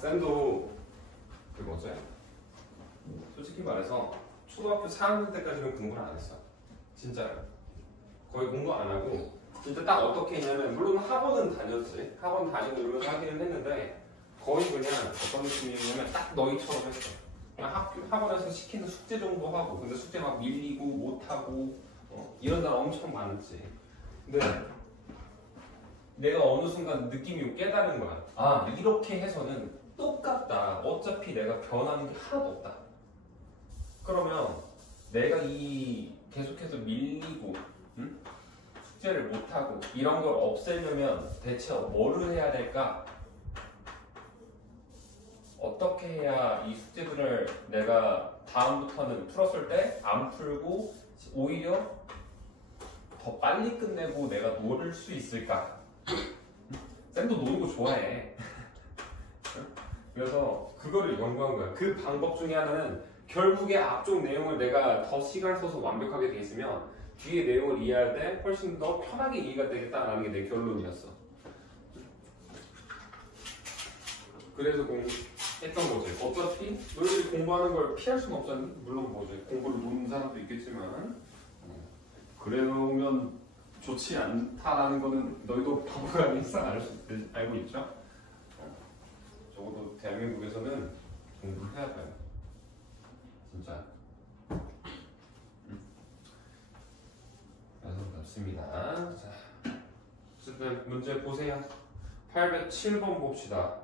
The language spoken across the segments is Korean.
쌤도 그 뭐지? 솔직히 말해서 초등학교 4학년 때까지는 공부를 안 했어. 진짜로. 거의 공부 안 하고 진짜 딱 어떻게 했냐면 물론 학원은 다녔지. 학원 다니고 이러면서 하기는 했는데 거의 그냥 어떤 느낌이냐면 딱 너희처럼 했어. 그냥 학원에서 시키는 숙제 정도 하고 근데 숙제 막 밀리고 못하고 이런 날 엄청 많았지. 근데 내가 어느 순간 느낌이 깨달은 거야. 아, 이렇게 해서는 똑같다. 어차피 내가 변하는 게 하나도 없다. 그러면 내가 이 계속해서 밀리고 숙제를 못하고 이런 걸 없애려면 대체 뭐를 해야 될까? 어떻게 해야 이 숙제들을 내가 다음부터는 풀었을 때 안 풀고 오히려 더 빨리 끝내고 내가 놀을 수 있을까? 쌤도 노는 거 좋아해. 그래서 그거를 연구한 거야. 그 방법 중에 하나는 결국에 앞쪽 내용을 내가 더 시간 써서 완벽하게 돼 있으면 뒤에 내용을 이해할 때 훨씬 더 편하게 이해가 되겠다라는 게 내 결론이었어. 그래서 공부했던 거지. 어차피 너희들이 공부하는 걸 피할 수는 없잖니. 물론 뭐지 공부를 놓는 사람도 있겠지만 그러면 좋지 않다라는 거는 너희도 바보가 아니라 알고 있죠? 적어도 대한민국에서는 공부를 해야 돼요. 진짜. 그래서 그렇습니다. 자, 어쨌든 문제 보세요. 807번 봅시다.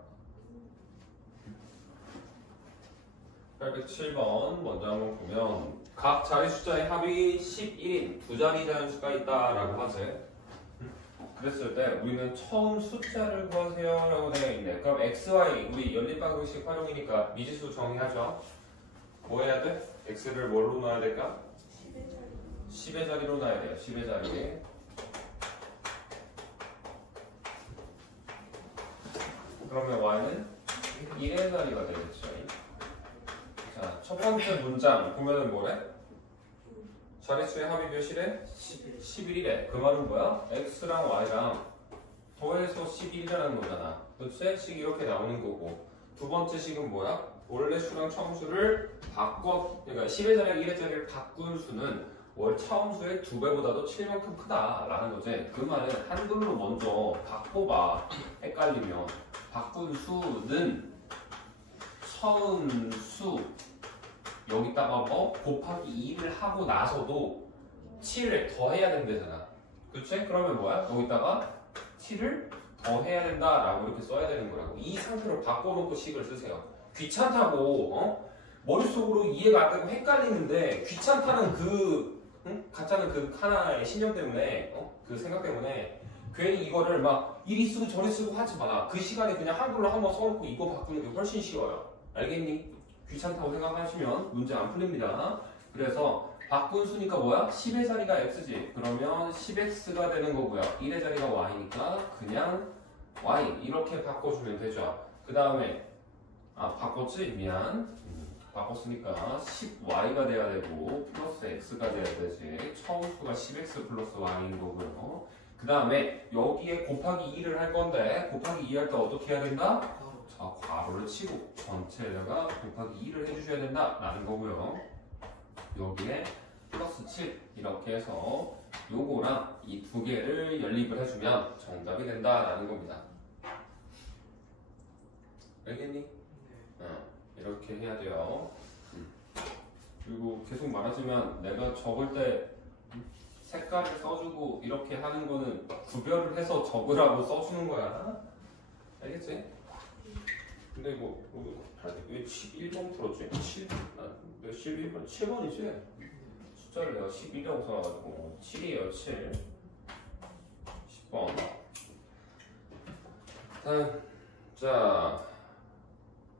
807번 먼저 한번 보면 각 자리 숫자의 합이 11인 두 자리 자연수가 있다라고 하지. 그랬을 때 우리는 처음 숫자를 구하세요 라고 되어 있네. 그럼 x, y 우리 연립방정식 활용이니까 미지수 정의하죠. 뭐 해야 돼? x를 뭘로 놔야 될까? 10의 자리로 놔야 돼요. 10의 자리. 그러면 y는 1의 자리가 되겠죠. 자, 첫 번째 문장 보면은 뭐래? 자릿수의 합이 몇이래? 11이래. 그 말은 뭐야? x랑 y랑 더해서 11이라는 거잖아. 그치? 식 이렇게 나오는 거고. 두 번째 식은 뭐야? 원래 수랑 처음 수를 그러니까 10의 자리랑 1의 자리를 바꾼 수는 월 처음 수의 2배보다도 7만큼 크다라는 거지. 그 말은 한글로 먼저 바꿔봐. 헷갈리면. 바꾼 수는 처음 수 여기다가 뭐 곱하기 2를 하고 나서도 7을 더해야 된다잖아. 그치? 그러면 뭐야? 여기다가 7을 더해야 된다라고 이렇게 써야 되는 거라고. 이 상태로 바꿔놓고 식을 쓰세요. 귀찮다고 머릿속으로 이해가 안 되고 헷갈리는데 귀찮다는 가짜는 그 하나의 신념 때문에 그 생각 때문에 괜히 이거를 막 이리 쓰고 저리 쓰고 하지 마. 그 시간에 그냥 한글로 한번 써놓고 이거 바꾸는 게 훨씬 쉬워요. 알겠니? 귀찮다고 생각하시면 문제 안 풀립니다. 그래서 바꾼 수니까 뭐야? 10의 자리가 x지. 그러면 10x가 되는 거고요. 1의 자리가 y니까 그냥 y 이렇게 바꿔주면 되죠. 그 다음에 바꿨지? 미안. 바꿨으니까 10y가 돼야 되고 플러스 x가 돼야 되지. 처음 수가 10x 플러스 y인 거고요. 그 다음에 여기에 곱하기 2를 할 건데 곱하기 2 할 때 어떻게 해야 된다? 자, 괄호를 치고 전체에다가 곱하기 2를 해주셔야 된다라는 거고요. 여기에 플러스 7 이렇게 해서 요거랑 이 두 개를 연립을 해주면 정답이 된다라는 겁니다. 알겠니? 이렇게 해야 돼요. 그리고 계속 말하지만 내가 적을 때 색깔을 써주고 이렇게 하는 거는 구별을 해서 적으라고 써주는 거야. 알겠지? 근데 왜 11번 풀었지? 몇 11번? 7번이지? 숫자를 내가 11이라고 써가지고 7이에요. 7 10번. 자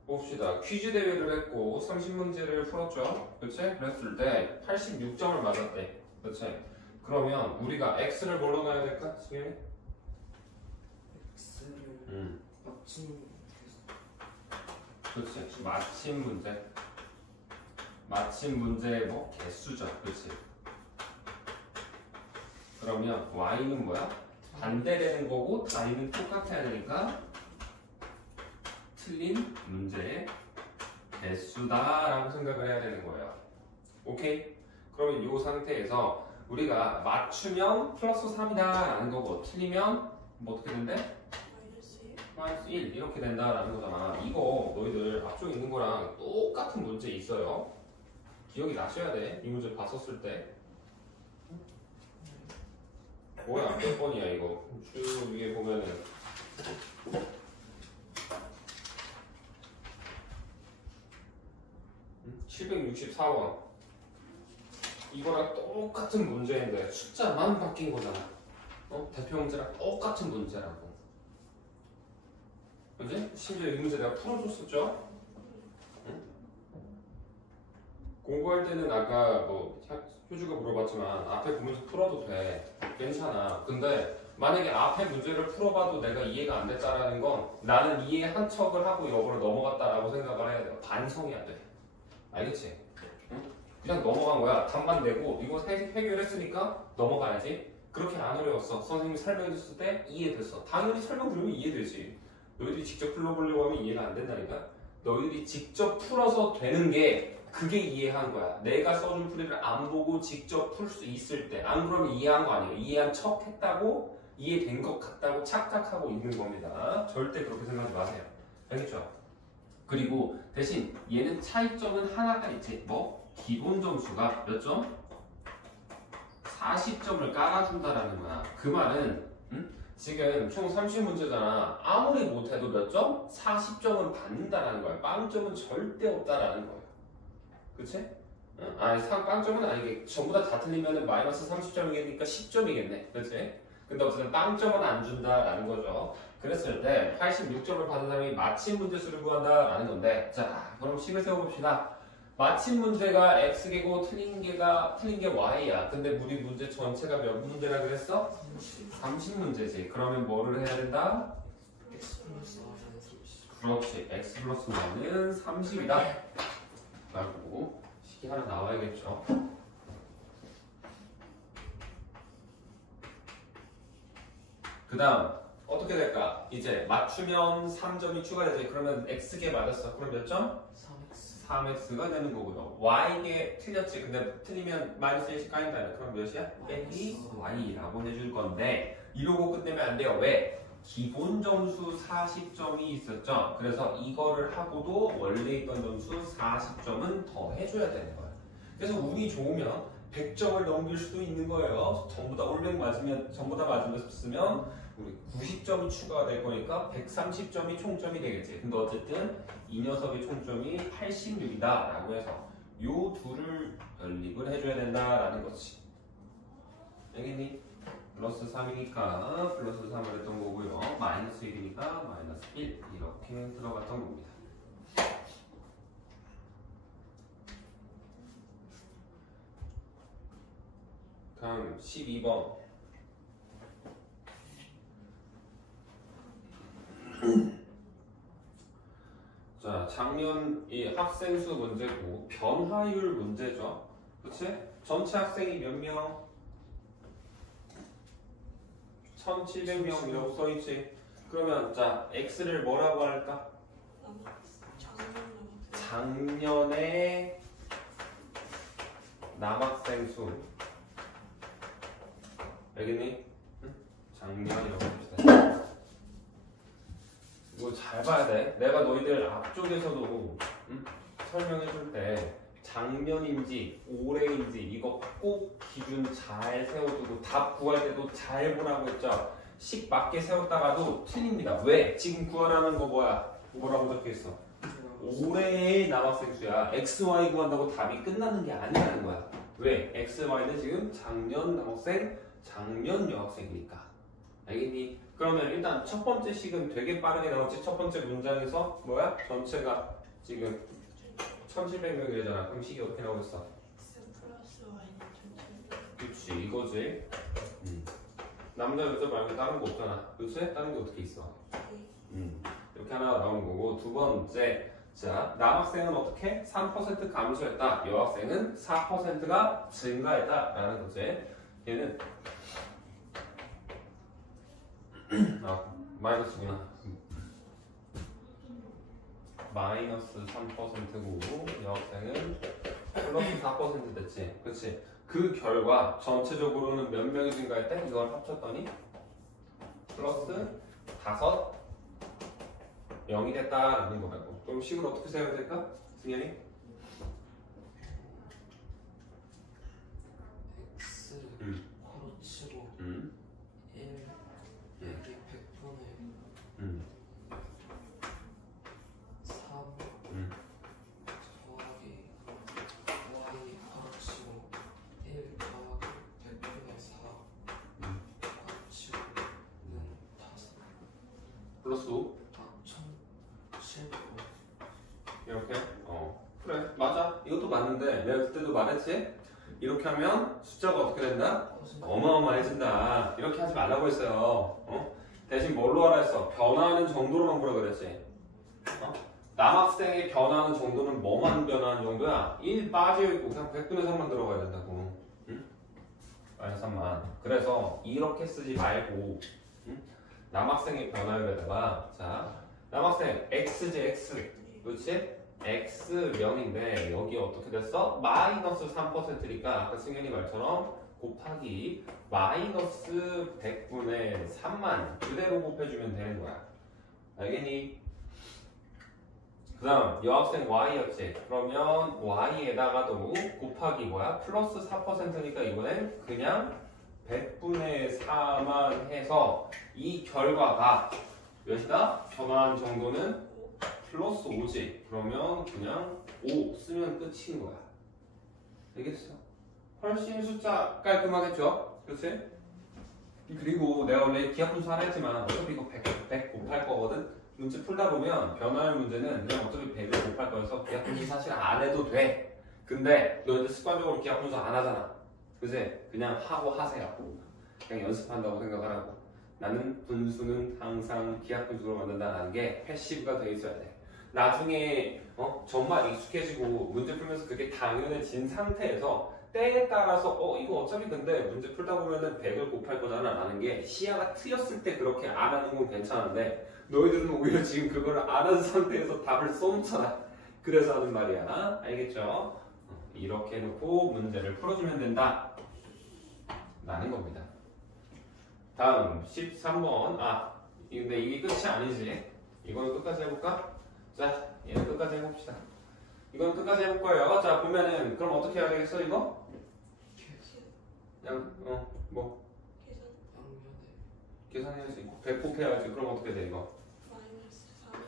봅시다. 퀴즈 대회를 했고 30문제를 풀었죠. 그치? 그랬을 때 86점을 맞았대. 그치? 그러면 우리가 x를 뭘로 넣어야 될까? 지금? x를 마침 그치? 마침 문제. 마침 문제의 뭐? 개수죠. 그치? 그러면 y는 뭐야? 반대되는 거고 단위는 똑같아야 되니까 틀린 문제의 개수다라고 생각을 해야 되는 거예요. 오케이? 그러면 이 상태에서 우리가 맞추면 플러스 3이다라는 거고 틀리면 뭐 어떻게 된대? 마이너스 1 이렇게 된다라는 거잖아. 이거 너희들 앞쪽에 있는 거랑 똑같은 문제 있어요. 기억이 나셔야 돼. 이 문제 봤었을 때. 뭐야 몇 번이야 이거. 쭉 위에 보면은 764번. 이거랑 똑같은 문제인데 숫자만 바뀐 거잖아. 대표 문제랑 똑같은 문제라고. 그지? 심지어 이 문제 내가 풀어줬었죠? 응? 공부할 때는 아까 뭐 효주가 물어봤지만 앞에 보면서 풀어도 돼. 괜찮아. 근데 만약에 앞에 문제를 풀어봐도 내가 이해가 안 됐다라는 건 나는 이해한 척을 하고 이거를 넘어갔다라고 생각을 해야 돼요. 반성해야 돼. 알겠지? 응? 그냥 넘어간 거야. 답만 내고 이거 해결했으니까 넘어가야지. 그렇게 안 어려웠어. 선생님이 설명해줬을 때 이해됐어. 당연히 설명 들으면 이해되지. 너희들이 직접 풀어보려고 하면 이해가 안 된다니까. 너희들이 직접 풀어서 되는 게 그게 이해한 거야. 내가 써준 풀이를 안 보고 직접 풀 수 있을 때. 안 그러면 이해한 거 아니에요. 이해한 척 했다고 이해된 것 같다고 착각하고 있는 겁니다. 절대 그렇게 생각하지 마세요. 알겠죠? 그리고 대신 얘는 차이점은 하나가 있지. 뭐? 기본 점수가 몇 점? 40점을 깔아준다라는 거야. 그 말은 지금 총 30문제잖아. 아무리 못해도 몇 점? 40점은 받는다라는 거야. 빵점은 절대 없다라는 거야. 그치? 아니, 빵점은 아니게 전부 다 틀리면 마이너스 30점이니까 10점이겠네. 그치? 근데 어쨌든 빵점은 안 준다라는 거죠. 그랬을 때 86점을 받은 사람이 맞힌 문제 수를 구한다라는 건데, 자, 그럼 식을 세워봅시다. 맞힌 문제가 x개고 틀린 게 y야. 근데 우리 문제 전체가 몇 문제라 그랬어? 30문제지. 그러면 뭐를 해야 된다? 그렇지. x 플러스 y는 30이다. 라고 식이 하나 나와야겠죠. 그 다음 어떻게 될까? 이제 맞추면 3점이 추가되지. 그러면 x개 맞았어. 그럼 몇 점? 3x가 되는 거고요. y개 틀렸지. 근데 틀리면 마이너스 1씩 까인다. 그럼 몇이야? 빼기 y라고 해줄 건데 이러고 끝내면 안 돼요. 왜? 기본 점수 40점이 있었죠. 그래서 이거를 하고도 원래 있던 점수 40점은 더 해줘야 되는 거예요. 그래서 운이 좋으면 100점을 넘길 수도 있는 거예요. 전부 다 올백 맞으면 전부 다 맞으면 우리 90점이 추가가 될 거니까 130점이 총점이 되겠지. 근데 어쨌든 이 녀석의 총점이 86이다 라고 해서 요 둘을 연립을 해줘야 된다라는 거지. 알겠니? 플러스 3이니까 플러스 3을 했던 거고요. 마이너스 1이니까 마이너스 1 이렇게 들어갔던 겁니다. 다음 12번. 자, 작년 이 학생 수 문제고 변화율 문제죠. 그치? 전체 학생이 몇 명? 1700명이라고 써있지. 그러면 자, x를 뭐라고 할까? 작년에 남학생 수. 알겠니? 응? 작년이라고 합시다. 이거 잘 봐야 돼. 내가 너희들 앞쪽에서도 설명해줄 때 작년인지 올해인지 이거 꼭 기준 잘 세워두고 답 구할 때도 잘 보라고 했죠. 식 맞게 세웠다가도 틀립니다. 왜? 지금 구하라는 거 뭐라고 적혀있어? 올해의 남학생 수야. x, y 구한다고 답이 끝나는 게 아니라는 거야. 왜? x, y는 지금 작년 남학생, 작년 여학생이니까. 알겠니? 그러면 일단 첫 번째 식은 되게 빠르게 나오지. 첫 번째 문장에서 뭐야? 전체가 지금 1700명이잖아. 그럼 식이 어떻게 나오겠어? 그치, 이거지. 남자 여자 말고 다른 거 없잖아. 그치? 다른 게 어떻게 있어? 이렇게 하나 나오는 거고. 두 번째, 자, 남학생은 어떻게? 3% 감소했다. 여학생은 4%가 증가했다. 라는 거지. 얘는 마이너스구나. 마이너스 3%고 여학생은 플러스 4% 됐지. 그치? 그 결과 전체적으로는 몇 명이 증가했대? 이걸 합쳤더니 플러스 5 0이 됐다라는 거라고. 그럼 식을 어떻게 세워야 될까? 승현이? x 음. 괄호치고 1 여기 100분의 3 더하기 y 괄호치고 1 더하기 100분의 4 괄호치고는 5 플러스 5 1700 이렇게? 그래 맞아. 이것도 맞는데 내가 그때도 말했지? 이렇게 하면 숫자가 어떻게 된다? 어마어마해진다. 이렇게 하지 말라고 했어요. 대신 뭘로 하라 했어? 변화하는 정도로만 보라 그랬지. 남학생의 변화하는 정도는 뭐만 변화하는 정도야? 1 빠져있고 그냥 100분의 3만 들어가야 된다고. 응? 마이너스 3만. 그래서 이렇게 쓰지 말고 남학생의 변화율에다가 자 남학생 x지 x 그렇지? x명인데 여기 어떻게 됐어? 마이너스 3%니까 아까 승현이 말처럼 곱하기 마이너스 100분의 3만 그대로 곱해주면 되는 거야. 알겠니? 그 다음 여학생 y였지. 그러면 y에다가도 곱하기 뭐야? 플러스 4%니까 이번엔 그냥 100분의 4만 해서 이 결과가 몇이다? 변화한 정도는 플러스 5지. 그러면 그냥 5 쓰면 끝인 거야. 알겠어? 훨씬 숫자 깔끔하겠죠? 그렇지? 그리고 내가 원래 기하분수 하나 했지만 어차피 이거 100 곱할 거거든? 문제 풀다 보면 변화할 문제는 그냥 어차피 100을 곱할 거여서 기하분수 사실 안 해도 돼. 근데 너희들 습관적으로 기하분수 안 하잖아. 그치? 그냥 하고 하세요. 그냥 연습한다고 생각하라고. 나는 분수는 항상 기하분수로 만든다는 게 패시브가 돼 있어야 돼. 나중에 정말 익숙해지고 문제 풀면서 그게 당연해진 상태에서 때에 따라서 이거 어차피 근데 문제 풀다 보면은 100을 곱할 거잖아 라는 게 시야가 트였을 때 그렇게 안 하는 건 괜찮은데 너희들은 오히려 지금 그걸 안 한 상태에서 답을 써놓잖아. 그래서 하는 말이야. 알겠죠? 이렇게 해놓고 문제를 풀어주면 된다 라는 겁니다. 다음 13번. 근데 이게 끝이 아니지. 이거는 끝까지 해볼까? 자, 얘는 끝까지 해봅시다. 이건 끝까지 해볼 거예요. 자, 보면은 그럼 어떻게 해야 되겠어 이거? 그냥 뭐? 계산해야지. 100 곱해야지. 그럼 어떻게 돼 이거?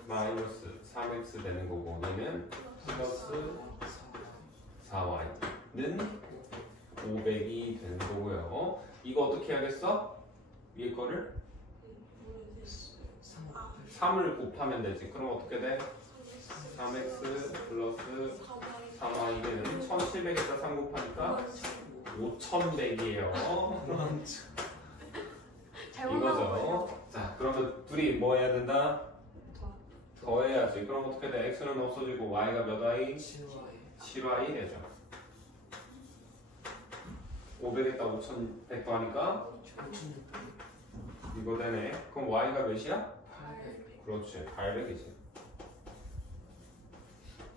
마이너스 3x 되는 거고 얘는 플러스 4y는 500이 되는 거고요. 이거 어떻게 해야겠어? 위에 거를 3을 곱하면 되지. 그럼 어떻게 돼? 3x 플러스 4y는 1700에다 3 곱하니까 5100이에요. 이거죠. 자, 그러면 둘이 뭐 해야 된다? 더해야지. 그럼 어떻게 돼? x는 없어지고 y가 몇 y? 7y 되죠. 500에다 5100 더하니까 이거 되네. 그럼 y가 몇이야? 800. 그렇지. 800이지.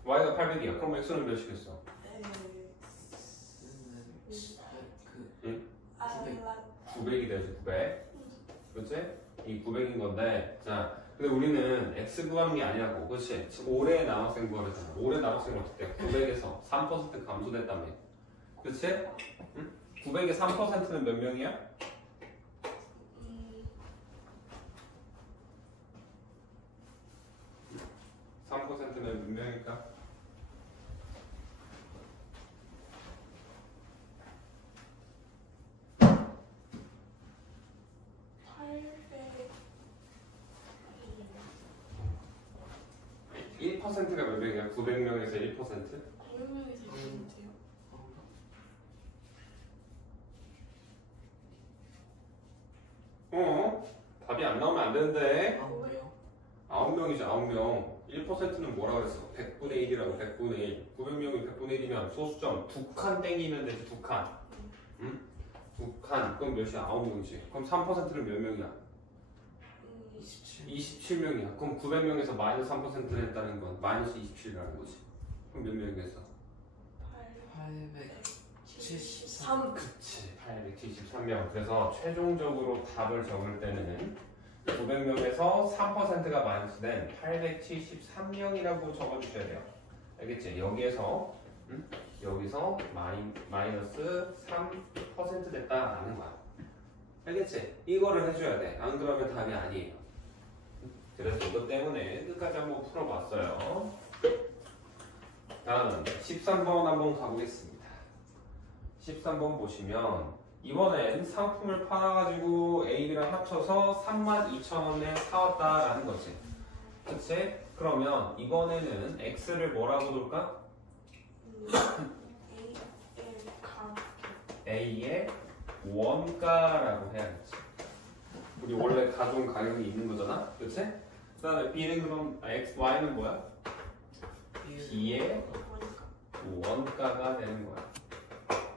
y가 800이야. 그럼 x는 몇이겠어? 응? 900이 되지. 900. 그렇지? 이 900인 건데 자, 근데 우리는 x 구하는 게 아니라고. 그렇지? 올해 남학생 구하랬잖아. 올해 남학생 어떻게 돼? 900에서 3% 감소됐다며. 그렇지? 응? 900의 3%는 몇 명이야? 3%는 몇 명일까? 가 몇 명이야? 900명에서 1%? 900명에서 1%요? 답이 안 나오면 안 되는데. 뭐예요? 9명이지 9명. 1%는 뭐라 그랬어? 100분의 1이라고. 100분의 1. 900명이 100분의 1이면 소수점 2칸 땡기면 되지. 2칸. 응? 2칸. 그럼 몇이야? 9명이지. 그럼 3%는 몇 명이야? 27. 27명이야. 그럼 900명에서 마이너스 3%를 했다는 건 마이너스 27이라는 거지. 그럼 몇 명에서? 873. 그치. 873명. 그래서 최종적으로 답을 적을 때는 900명에서 3%가 마이너스 된 873명이라고 적어주셔야 돼요. 알겠지? 여기에서 여기서 마이너스 3% 됐다라는 거야. 알겠지? 이거를 해줘야 돼. 안 그러면 답이 아니에요. 그래서 이것 때문에 끝까지 한번 풀어봤어요. 다음은 13번 한번 가보겠습니다. 13번 보시면 이번엔 상품을 팔아가지고 A랑 합쳐서 32,000원에 사왔다라는 거지. 그치? 그러면 이번에는 X를 뭐라고 둘까? A의 원가라고 해야겠지. 우리 원래 가져온 가격이 있는 거잖아. 그치? 그 다음에 B는 그럼 X, Y는 뭐야? B의 원가가 되는 거야.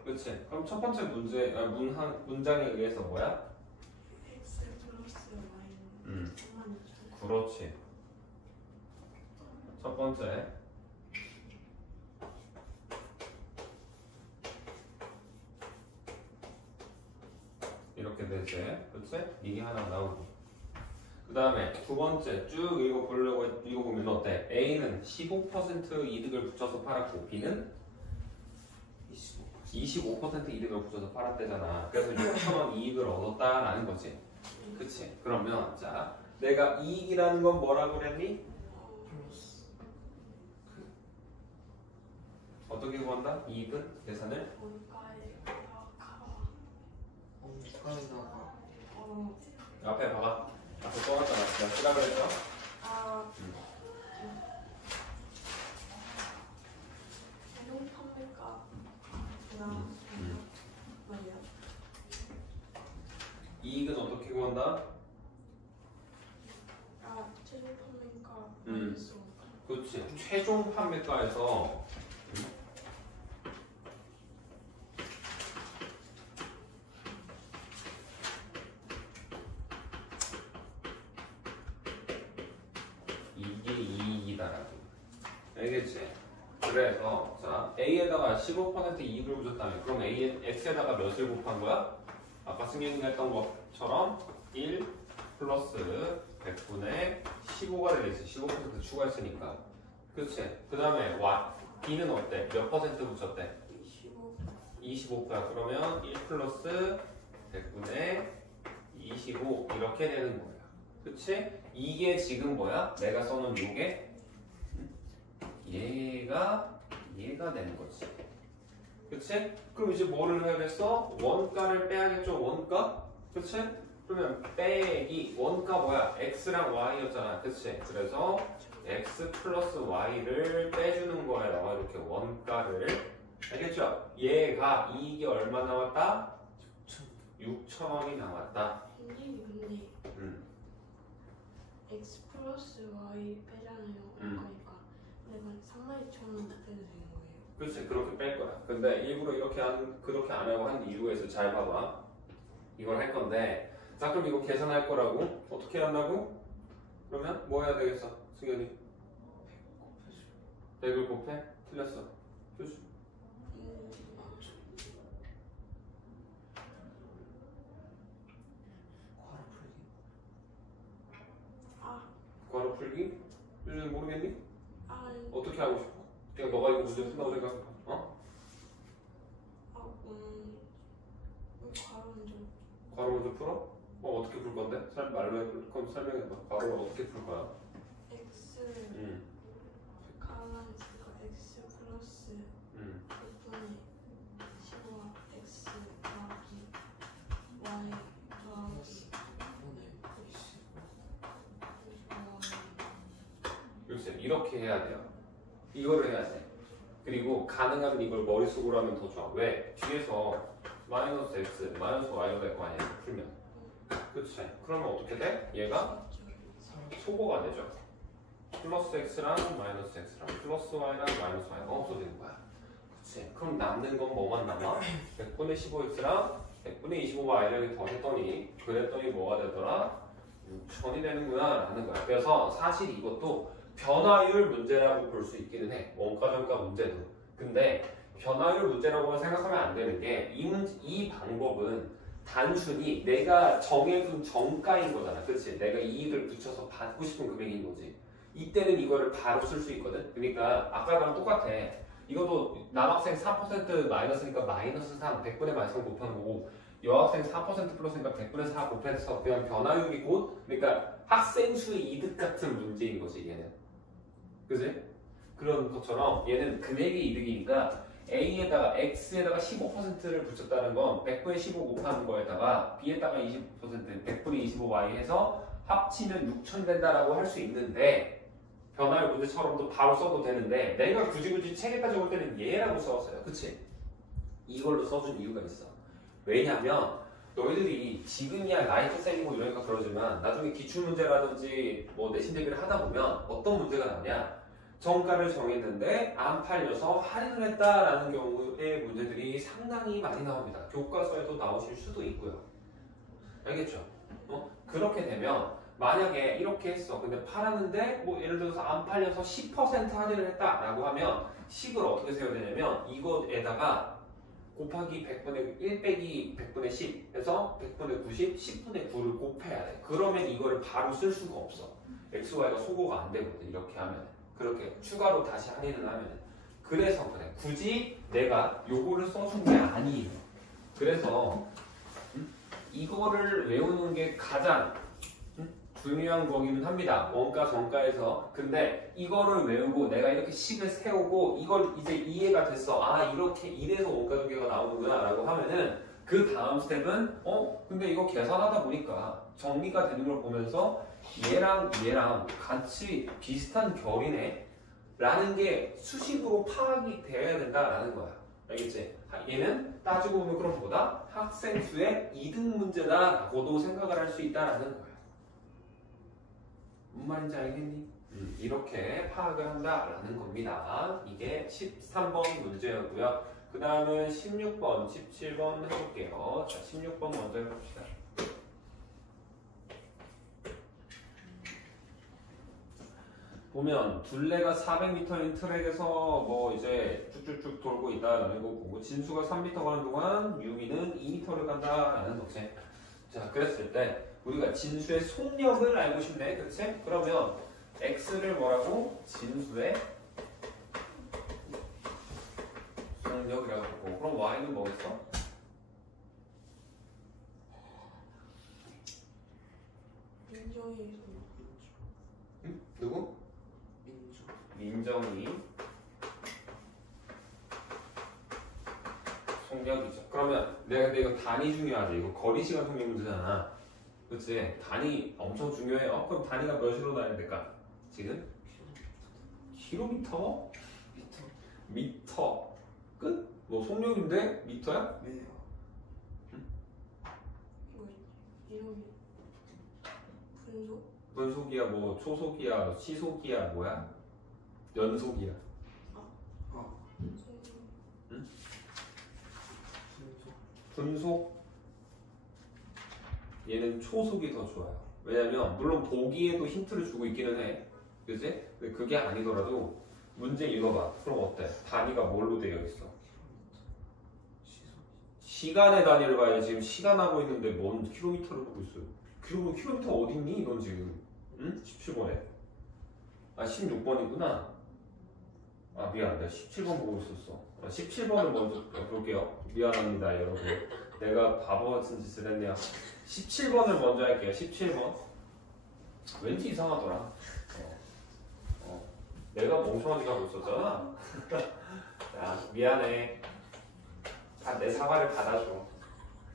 그치? 그럼 첫 번째 문장에 의해서 뭐야? X 플러스 Y는 그렇지. 첫 번째. 이렇게 되지. 그치? 이게 하나 나오고. 그 다음에 두 번째 쭉 읽어보면 어때? A는 15% 이득을 붙여서 팔았고 B는 25% 이득을 붙여서 팔았대잖아. 그래서 6,000원 이익을 얻었다라는 거지. 그치? 그러면 자, 내가 이익이라는 건 뭐라고 그랬니? 플러스 어떻게 구한다? 이익은 계산을? 원가에다가 원가에다가 앞에 봐봐. 앞에 써놨잖아. 내가 쓰라고 했죠? 최종 판매가랑 뭐예요? 이익은 어떻게 구한다? 최종 판매가 음. 마이너스 원가. 그렇지. 최종 판매가에서 이게 이익이다라고. 알겠지? 그래서 자 A에다가 15% 이익을 붙였다면 그럼 X에다가 몇을 곱한 거야? 아까 승현이가 했던 것처럼 1 플러스 100분의 15가 되겠지. 15% 추가했으니까. 그치? 그 다음에 B는 어때? 몇 퍼센트 붙였대? 25%야. 그러면 1 플러스 100분의 25 이렇게 되는 거야. 그치? 이게 지금 뭐야? 내가 써놓은 요게 얘가 되는 거지. 그치? 그럼 이제 뭐를 해야겠어? 원가를 빼야겠죠? 원가? 그치? 그러면 빼기 원가 뭐야? X랑 Y였잖아. 그치? 그래서 X 플러스 Y를 빼주는 거예요. 이렇게 원가를. 알겠죠? 얘가 이익이 얼마 나왔다? 6,000원이 나왔다. 근데 X 플러스 Y 빼잖아요. 그러니까 내가 32,000원 빼도 되는 거예요. 그치? 그렇게 뺄 거야. 근데 일부러 그렇게 안 하고 한 이유가 있어. 잘 봐봐. 이걸 할 건데 자 그럼 이거 계산할 거라고? 어떻게 한다고? 그러면 뭐 해야 되겠어? 승현이 100을 곱해? 틀렸어. 교수 괄호 풀기? 요즘 모르겠니? 어떻게 하고 싶어? 그냥 너가 이거 문제 푼다고 생각해. 어? 괄호 먼저 풀어? 어떻게 풀 건데? 말로 해. 그럼 설명해봐. 괄호를 어떻게 풀 거야? X 가만 있으니까 X 플러스 100분의 15와 X 더하기 Y 더하기 글쎄 이렇게 해야 돼요. 이거를 해야 돼. 그리고 가능하면 이걸 머릿속으로 하면 더 좋아. 왜? 뒤에서 마이너스 X, 마이너스 Y가 될 거 아니야. 풀면. 그치? 그러면 어떻게 돼? 얘가 소거가 되죠. 플러스 X랑 마이너스 X랑 플러스 Y랑 마이너스 Y가 없어지는 거야. 그치? 그럼 남는 건 뭐만 남아? 100분의 15X랑 100분의 25Y를 더했더니 그랬더니 뭐가 되더라? 6천이 되는구나 라는 거야. 그래서 사실 이것도 변화율 문제라고 볼 수 있기는 해. 원가정가 문제도. 근데 변화율 문제라고만 생각하면 안 되는 게 이 방법은 단순히 내가 정해둔 정가인 거잖아. 그렇지? 내가 이익을 붙여서 받고 싶은 금액인 거지. 이때는 이거를 바로 쓸 수 있거든. 그러니까 아까랑 똑같아. 이것도 남학생 4% 마이너스니까 마이너스 3, 100분의 마이너스 3 곱하는 거고 여학생 4% 플러스니까 100분의 4 곱해서 그냥 변화율이 곧 그러니까 학생 수의 이득 같은 문제인 거지 얘는. 그지? 그런 것처럼 얘는 금액이 이득이니까 A에다가 X에다가 15%를 붙였다는 건 100분의 15 곱하는 거에다가 B에다가 20%, 100분의 25Y 해서 합치면 6천 된다라고 할 수 있는데 변화율 문제처럼도 바로 써도 되는데 내가 굳이 책에다 적을 때는 얘라고 써왔어요. 그치? 이걸로 써준 이유가 있어. 왜냐면 너희들이 지금이야 라이트 셀이고 이러니까 그러지만 나중에 기출문제라든지 뭐 내신 대비를 하다 보면 어떤 문제가 나오냐 정가를 정했는데 안 팔려서 할인을 했다라는 경우의 문제들이 상당히 많이 나옵니다. 교과서에도 나오실 수도 있고요. 알겠죠? 그렇게 되면 만약에 이렇게 했어. 근데 팔았는데 뭐 예를 들어서 안 팔려서 10% 할인을 했다라고 하면 식을 어떻게 세워야 되냐면 이것에다가 곱하기 100분의 1 빼기 100분의 10 해서 100분의 90, 10분의 9를 곱해야 돼. 그러면 이거를 바로 쓸 수가 없어. XY가 소거가 안 되거든. 이렇게 하면. 그렇게 추가로 다시 할인을 하면. 그래서 그래. 굳이 내가 요거를 써준 게 아니에요. 그래서 이거를 외우는 게 가장 중요한 거기는 합니다. 원가 정가에서. 근데 이거를 외우고 내가 이렇게 식을 세우고 이걸 이제 이해가 됐어. 아 이렇게 이래서 원가 정가가 나오는구나 라고 하면은 그 다음 스텝은 근데 이거 계산하다 보니까 정리가 되는 걸 보면서 얘랑 같이 비슷한 결이네 라는 게 수식으로 파악이 되어야 된다라는 거야. 알겠지? 얘는 따지고 보면 그럼 뭐다? 학생 수의 이득 문제다라고도 생각을 할 수 있다라는 거야. 무슨 말인지 알겠니? 이렇게 파악을 한다라는 겁니다. 이게 13번 문제였고요. 그 다음은 16번, 17번 해볼게요. 자, 16번 먼저 해봅시다. 보면 둘레가 400m인 트랙에서 뭐 이제 쭉쭉쭉 돌고 있다라는 거 보고 진수가 3m 가는 동안 유미는 2m를 간다라는 거지. 자, 그랬을 때 우리가 진수의 속력을 알고 싶네, 그렇지? 그러면 x를 뭐라고? 진수의 속력이라고 하고 그럼 y는 뭐겠어? 민정이 응? 누구? 민정. 민정이 속력이죠. 그러면 내가 이거 단위 중요하지. 이거 거리 시간 속력 문제잖아. 그치? 단위 엄청 중요해요. 그럼 단위가 몇으로 나야 될까? 지금? 킬로미터? 미터. 끝? 뭐 속력인데? 미터야? 왜요? 이름이 분속? 분속이야 뭐 초속이야 시속이야 뭐야? 연속이야. 분속? 얘는 초속이 더 좋아요. 왜냐면 물론 보기에도 힌트를 주고 있기는 해. 그치? 근데 그게 아니더라도 문제 읽어봐. 그럼 어때? 단위가 뭘로 되어 있어? 시간의 단위를 봐야 지금 시간하고 있는데 뭔 킬로미터를 보고 있어요. 킬로미터 어딨니? 넌 지금 응? 17번에 아 16번이구나. 아 미안 내가 17번 보고 있었어. 17번을 먼저 볼게요. 미안합니다 여러분. 내가 바보 같은 짓을 했네요. 17번을 먼저 할게요. 17번 왠지 이상하더라. 내가 멍청하게 가고 있었잖아. 야 미안해. 내 사과를 받아줘.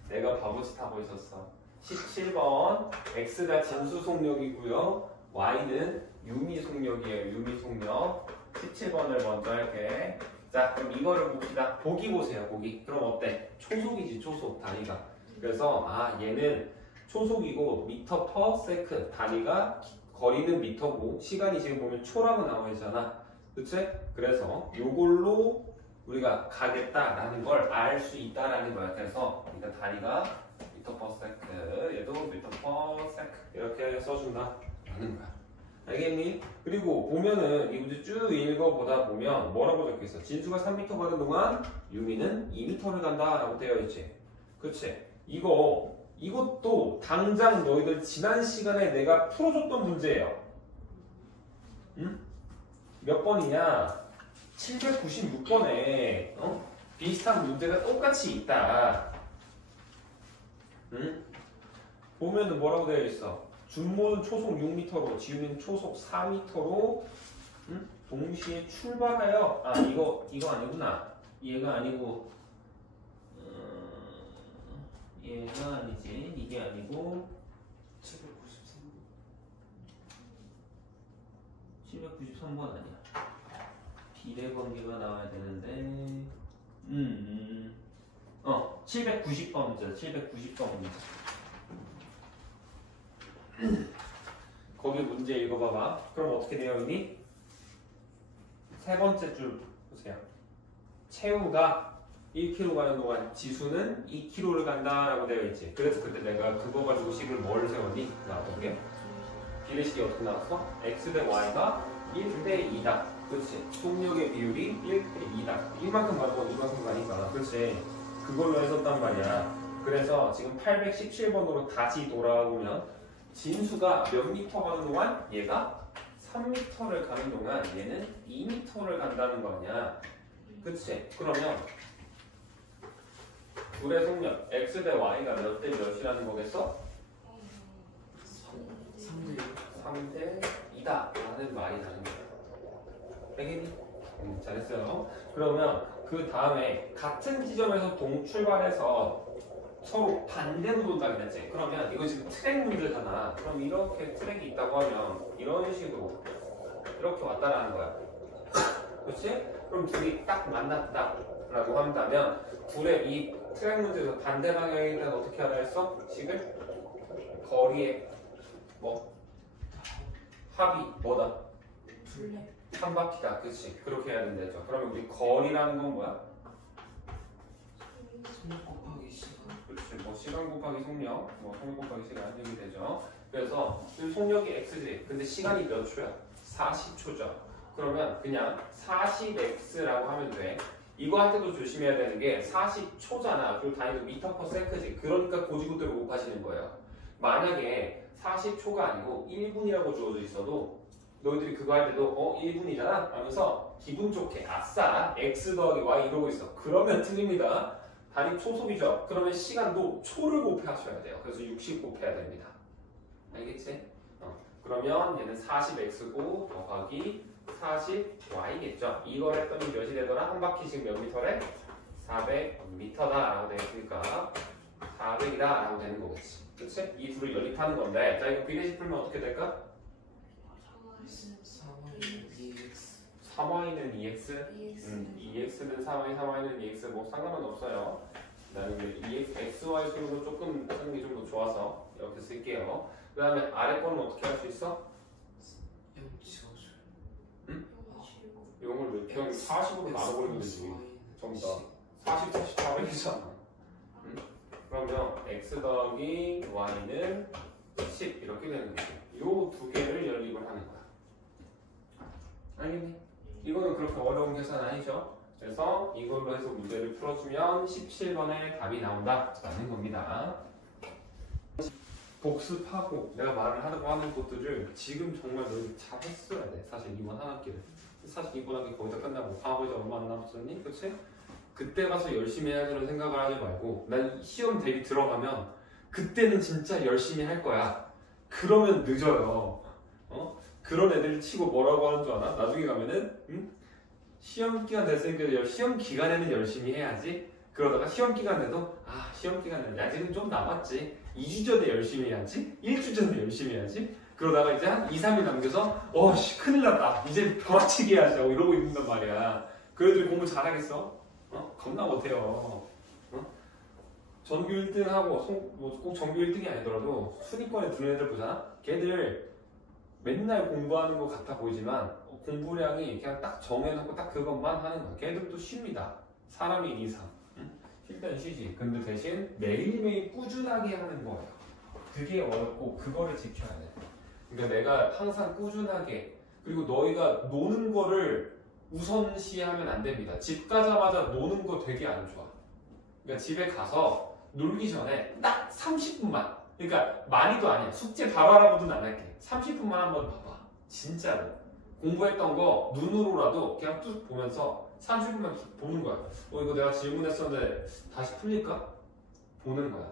내가 바보짓 하고 있었어. 17번 X가 진수 속력이고요. Y는 유미 속력이에요. 유미 속력. 17번을 먼저 할게. 자 그럼 이거를 봅시다. 보기 보세요. 보기. 그럼 어때? 초속이지 초속 단위가. 그래서 얘는 초속이고 미터 퍼 세컨 단위가 거리는 미터고 시간이 지금 보면 초라고 나와 있잖아. 그치? 그래서 요걸로 우리가 가겠다라는 걸 알 수 있다라는 거야. 그래서 일단 단위가 미터 퍼 세크, 얘도 미터 퍼 세크 이렇게 써준다 라는 거야. 알겠니? 그리고 보면은 이 문제 쭉 읽어보다 보면 뭐라고 적혀있어? 진수가 3m 가는 동안 유미는 2m를 간다 라고 되어 있지. 그치? 이것도 당장 너희들 지난 시간에 내가 풀어줬던 문제예요. 응? 몇 번이냐? 796번에 비슷한 문제가 똑같이 있다. 응? 보면은 뭐라고 되어 있어? 준모는 초속 6m로 지우는 초속 4m로 동시에 출발하여 이거 아니구나. 얘가 아니고 얘가 아니지. 이게 아니고 793번 아니야. 비례관계가 나와야 되는데 790번 문제. 790번 문제. 거기 문제 읽어봐봐. 그럼 어떻게 되어 있니? 세 번째 줄 보세요. 채우가 1km 가는 동안 지수는 2km를 간다라고 되어 있지. 그래서 그때 내가 그거 가지고 식을 뭘 세웠니? 나와볼게. 비례식이 어떻게 나왔어? x 대 y가 1대 2다. 그렇지. 속력의 비율이 1대 2다. 1만큼 가고 2만큼 가니까. 그렇지. 그걸로 했었단 말이야. 그래서 지금 817번으로 다시 돌아오면 진수가 몇 미터 가는 동안 얘가 3m를 가는 동안 얘는 2m를 간다는 거 아니야. 그치? 그러면 둘의 속력 x 대 y가 몇 대 몇이라는 거겠어? 3대 2다 라는 말이 나는 거야. 알겠니? 잘했어요. 그러면 그 다음에 같은 지점에서 동출발해서 서로 반대로 돈다 그랬지. 그러면 이거 지금 트랙 문제잖아. 그럼 이렇게 트랙이 있다고 하면 이런 식으로 이렇게 왔다라는 거야. 그렇지? 그럼 둘이 딱 만났다라고 한다면 둘의 이 트랙 문제에서 반대 방향에 대한 어떻게 하라 했어? 식을 거리의 합이 뭐다? 한 바퀴다. 그렇지? 그렇게 해야 된다죠. 그러면 우리 거리라는 건 뭐야? 속력 곱하기 시간. 그렇지. 시간 곱하기 속력, 속력 곱하기 시간 이렇게 되죠. 그래서 지금 속력이 x지. 근데 시간이 몇 초야? 40초죠. 그러면 그냥 40x라고 하면 돼. 이거 할 때도 조심해야 되는 게 40초잖아. 그리고 단위도 미터 퍼 세크지. 그러니까 고지고대로 곱하시는 거예요. 만약에 40초가 아니고 1분이라고 주어져 있어도 너희들이 그거 할 때도 1분이잖아 하면서 기분 좋게 아싸 x 더하기 y 이러고 있어. 그러면 틀립니다. 단위 초속이죠. 그러면 시간도 초를 곱하셔야 돼요. 그래서 60 곱해야 됩니다. 알겠지? 그러면 얘는 40x고 더하기 40y겠죠. 이걸 했더니 몇이 되더라? 한 바퀴씩 몇 미터래? 400m다 라고 되겠으니까 400이다 라고 되는 거겠지. 그치? 이 둘을 연립하는 건데 자 이거 비례식 풀면 어떻게 될까? 3y는 2x 2x는 4y 3y는 2x 뭐 상관은 없어요. 나는 xy 수로 조금 하는 게 좀 더 좋아서 이렇게 쓸게요. 그 다음에 아래 거는 어떻게 할 수 있어? 응? 이걸 왜 그냥 40으로 나눠버리면 되지. 전부 다 40, 40, 400이잖아. 응? 그러면 x 더하기 y는 10 이렇게 되는 거지. 요 두 개를 연립을 하는 거야. 알겠니? 이거는 그렇게 어려운 계산 아니죠? 그래서 이걸로 해서 문제를 풀어주면 17번에 답이 나온다 라는 겁니다. 복습하고 내가 말을 하려고 하는 것들을 지금 정말 너희들 잘 했어야 돼. 사실 이번 한 학기를. 사실 이번 학기 거의 다 끝나고 방학이 이제 얼마 안 남았었니? 그치? 그때 가서 열심히 해야지라는 생각을 하지 말고 난 시험 대비 들어가면 그때는 진짜 열심히 할 거야. 그러면 늦어요. 그런 애들 치고 뭐라고 하는 줄 아나? 나중에 가면은 시험 기간 됐으니까 시험 기간에는 열심히 해야지. 그러다가 시험 기간에도 시험 기간에 아직은 좀 남았지. 2주 전에 열심히 해야지. 1주 전에 열심히 해야지. 그러다가 이제 한 2, 3일 남겨서 큰일 났다. 이제 벼락치기 해야지 하고 이러고 있는단 말이야. 그 애들이 공부 잘하겠어? 겁나 못해요. 전교 1등하고 꼭 전교 1등이 아니더라도 순위권에 드는 애들 보잖아? 걔들 맨날 공부하는 것 같아 보이지만 공부량이 그냥 딱 정해놓고 딱 그것만 하는 거야. 걔들도 쉽니다. 사람이 이상. 쉴 때는 쉬지. 근데 대신 매일매일 꾸준하게 하는 거예요. 그게 어렵고 그거를 지켜야 돼. 그러니까 내가 항상 꾸준하게 그리고 너희가 노는 거를 우선시하면 안 됩니다. 집 가자마자 노는 거 되게 안 좋아. 그러니까 집에 가서 놀기 전에 딱 30분만 그러니까 많이도 아니야. 숙제 바로 알아보든 안 할게. 30분만 한번 봐봐. 진짜로. 공부했던 거 눈으로라도 그냥 뚝 보면서 30분만 보는 거야. 이거 내가 질문했었는데 다시 풀릴까? 보는 거야.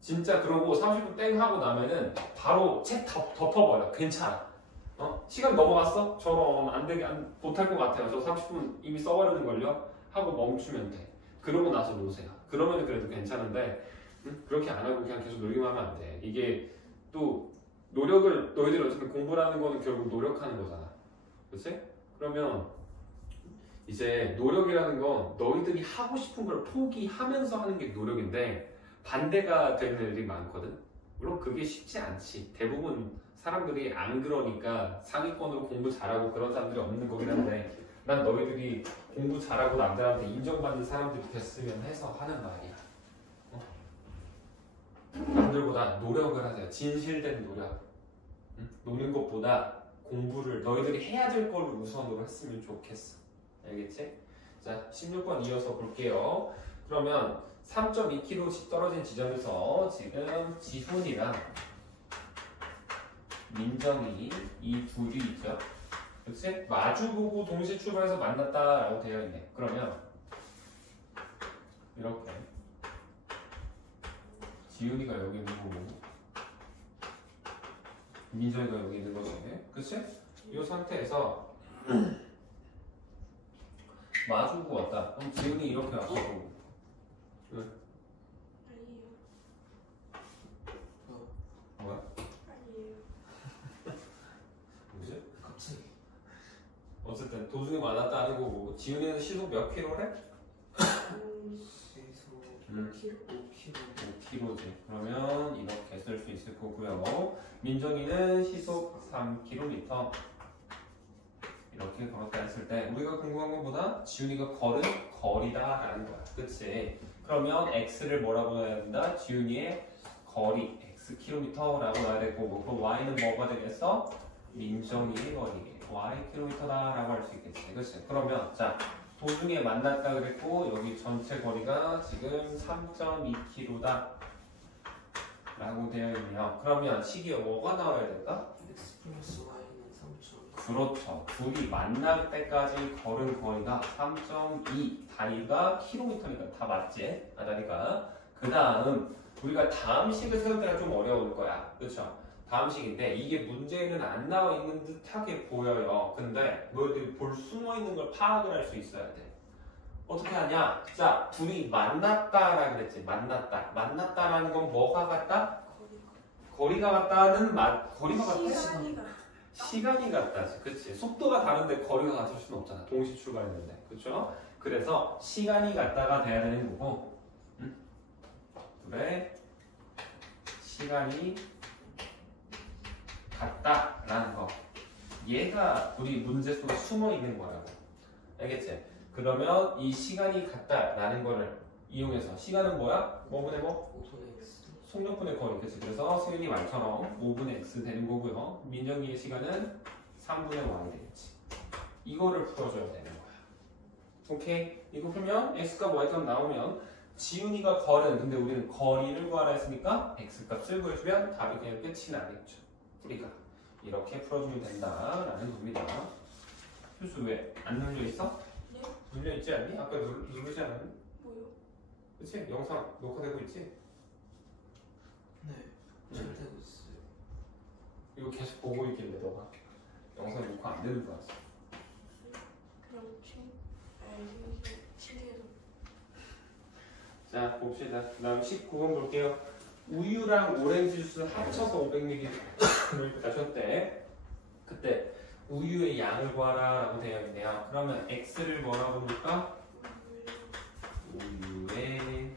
진짜 그러고 30분 땡 하고 나면은 바로 책 덮어버려. 괜찮아. 시간 넘어갔어? 저런 안 되게 못할 것 같아요. 저 30분 이미 써버리는걸요? 하고 멈추면 돼. 그러고 나서 노세요. 그러면 그래도 괜찮은데 그렇게 안 하고 그냥 계속 놀기만 하면 안 돼. 이게 또 노력을 너희들이 어쨌든 공부라는 거는 결국 노력하는 거잖아. 그치? 그러면 이제 노력이라는 건 너희들이 하고 싶은 걸 포기하면서 하는 게 노력인데 반대가 되는 애들이 많거든. 물론 그게 쉽지 않지. 대부분 사람들이 안 그러니까 상위권으로 공부 잘하고 그런 사람들이 없는 거긴 한데 난 너희들이 공부 잘하고 남들한테 인정받는 사람들이 됐으면 해서 하는 말이야. 남들보다 노력을 하세요. 진실된 노력. 노는 것보다 공부를 너희들이 해야 될 걸 우선으로 했으면 좋겠어. 알겠지? 자, 16번 이어서 볼게요. 그러면 3.2km 떨어진 지점에서 지금 지훈이랑 민정이 이 둘이 있죠. 그치? 마주보고 동시에 출발해서 만났다라고 되어 있네. 그러면 이렇게 지훈이가 여기 있는 거고 민정이가 여기 있는 거지. 그치? 이 상태에서 마주보고 왔다. 그럼 지훈이 이렇게 와서 왜? 아니에요. 뭐야? 아니에요. 뭐지? 갑자기 어쨌든 도중에 만났다는 거고 지훈이는 시속 몇 킬로래? 시속 5kg. 5km 5km지. 그러면 이렇게 쓸 수 있을 거고요. 민정이는 시속 3km. 이렇게 걸었다 했을 때 우리가 궁금한 것보다 지훈이가 걸은 거리다라는 거야. 그치? 그러면 x를 뭐라고 해야 된다? 지훈이의 거리 x 킬로미터라고 해야 되고 그럼 y는 뭐가 되겠어? 민정이의 거리 y 킬로미터다라고 할 수 있겠지. 그치? 그러면 자 도중에 만났다 그랬고 여기 전체 거리가 지금 3.2km다 라고 되어 있네요. 그러면 식이 뭐가 나와야 될까? x 플러스 y는 3.2 그렇죠. 둘이 만날 때까지 걸은 거리가 3.2 단위가 킬로미터니까 다 맞지? 단위가. 그 다음 우리가 다음 식을 세울 때가 좀 어려울 거야. 그렇죠? 다음 식인데 이게 문제에는 안 나와 있는 듯하게 보여요. 근데 너희들이 볼 숨어 있는 걸 파악을 할 수 있어야 돼. 어떻게 하냐? 자, 둘이 만났다라 그랬지. 만났다. 만났다라는 건 뭐가 같다? 거리가 같다는 거리가 같다? 시간이가 시간이 같다. 그치? 속도가 다른데 거리가 같을 수는 없잖아. 동시 출발했는데. 그쵸? 그래서 시간이 같다가 돼야 되는 거고 그래 시간이 같다라는 거 얘가 우리 문제 속에 숨어 있는 거라고. 알겠지? 그러면 이 시간이 같다라는 거를 이용해서 시간은 뭐야? 뭐분의 뭐? 5분의 x 속력분의 거리. 그치? 그래서 수윤이 말처럼 5분의 x 되는 거고요. 민정이의 시간은 3분의 y 되겠지. 이거를 풀어줘야 되는 거야. 오케이? 이거 풀면 x값 y값 나오면 지훈이가 걸은 근데 우리는 거리를 구하라 했으니까 x값을 구해주면 답이 그냥 끝이 나겠죠. 우리가 이렇게 풀어주면 된다라는 겁니다. 필수 왜 안 눌려 있어? 네? 눌려 있지 않니? 아까 누르지 않았니? 뭐요? 그치? 영상 녹화되고 있지? 네 잘 되고 있어요. 이거 계속 보고 있길래 너가 영상 녹화 안 되는 줄 알았어. 그냥 침대에서 자 봅시다. 그 다음 19번 볼게요. 우유랑 오렌지 주스 합쳐서 500ml 이렇게 가셨대. 그때 우유의 양을 구하라 라고 되어 있네요. 그러면 x를 뭐라고 볼까? 우유의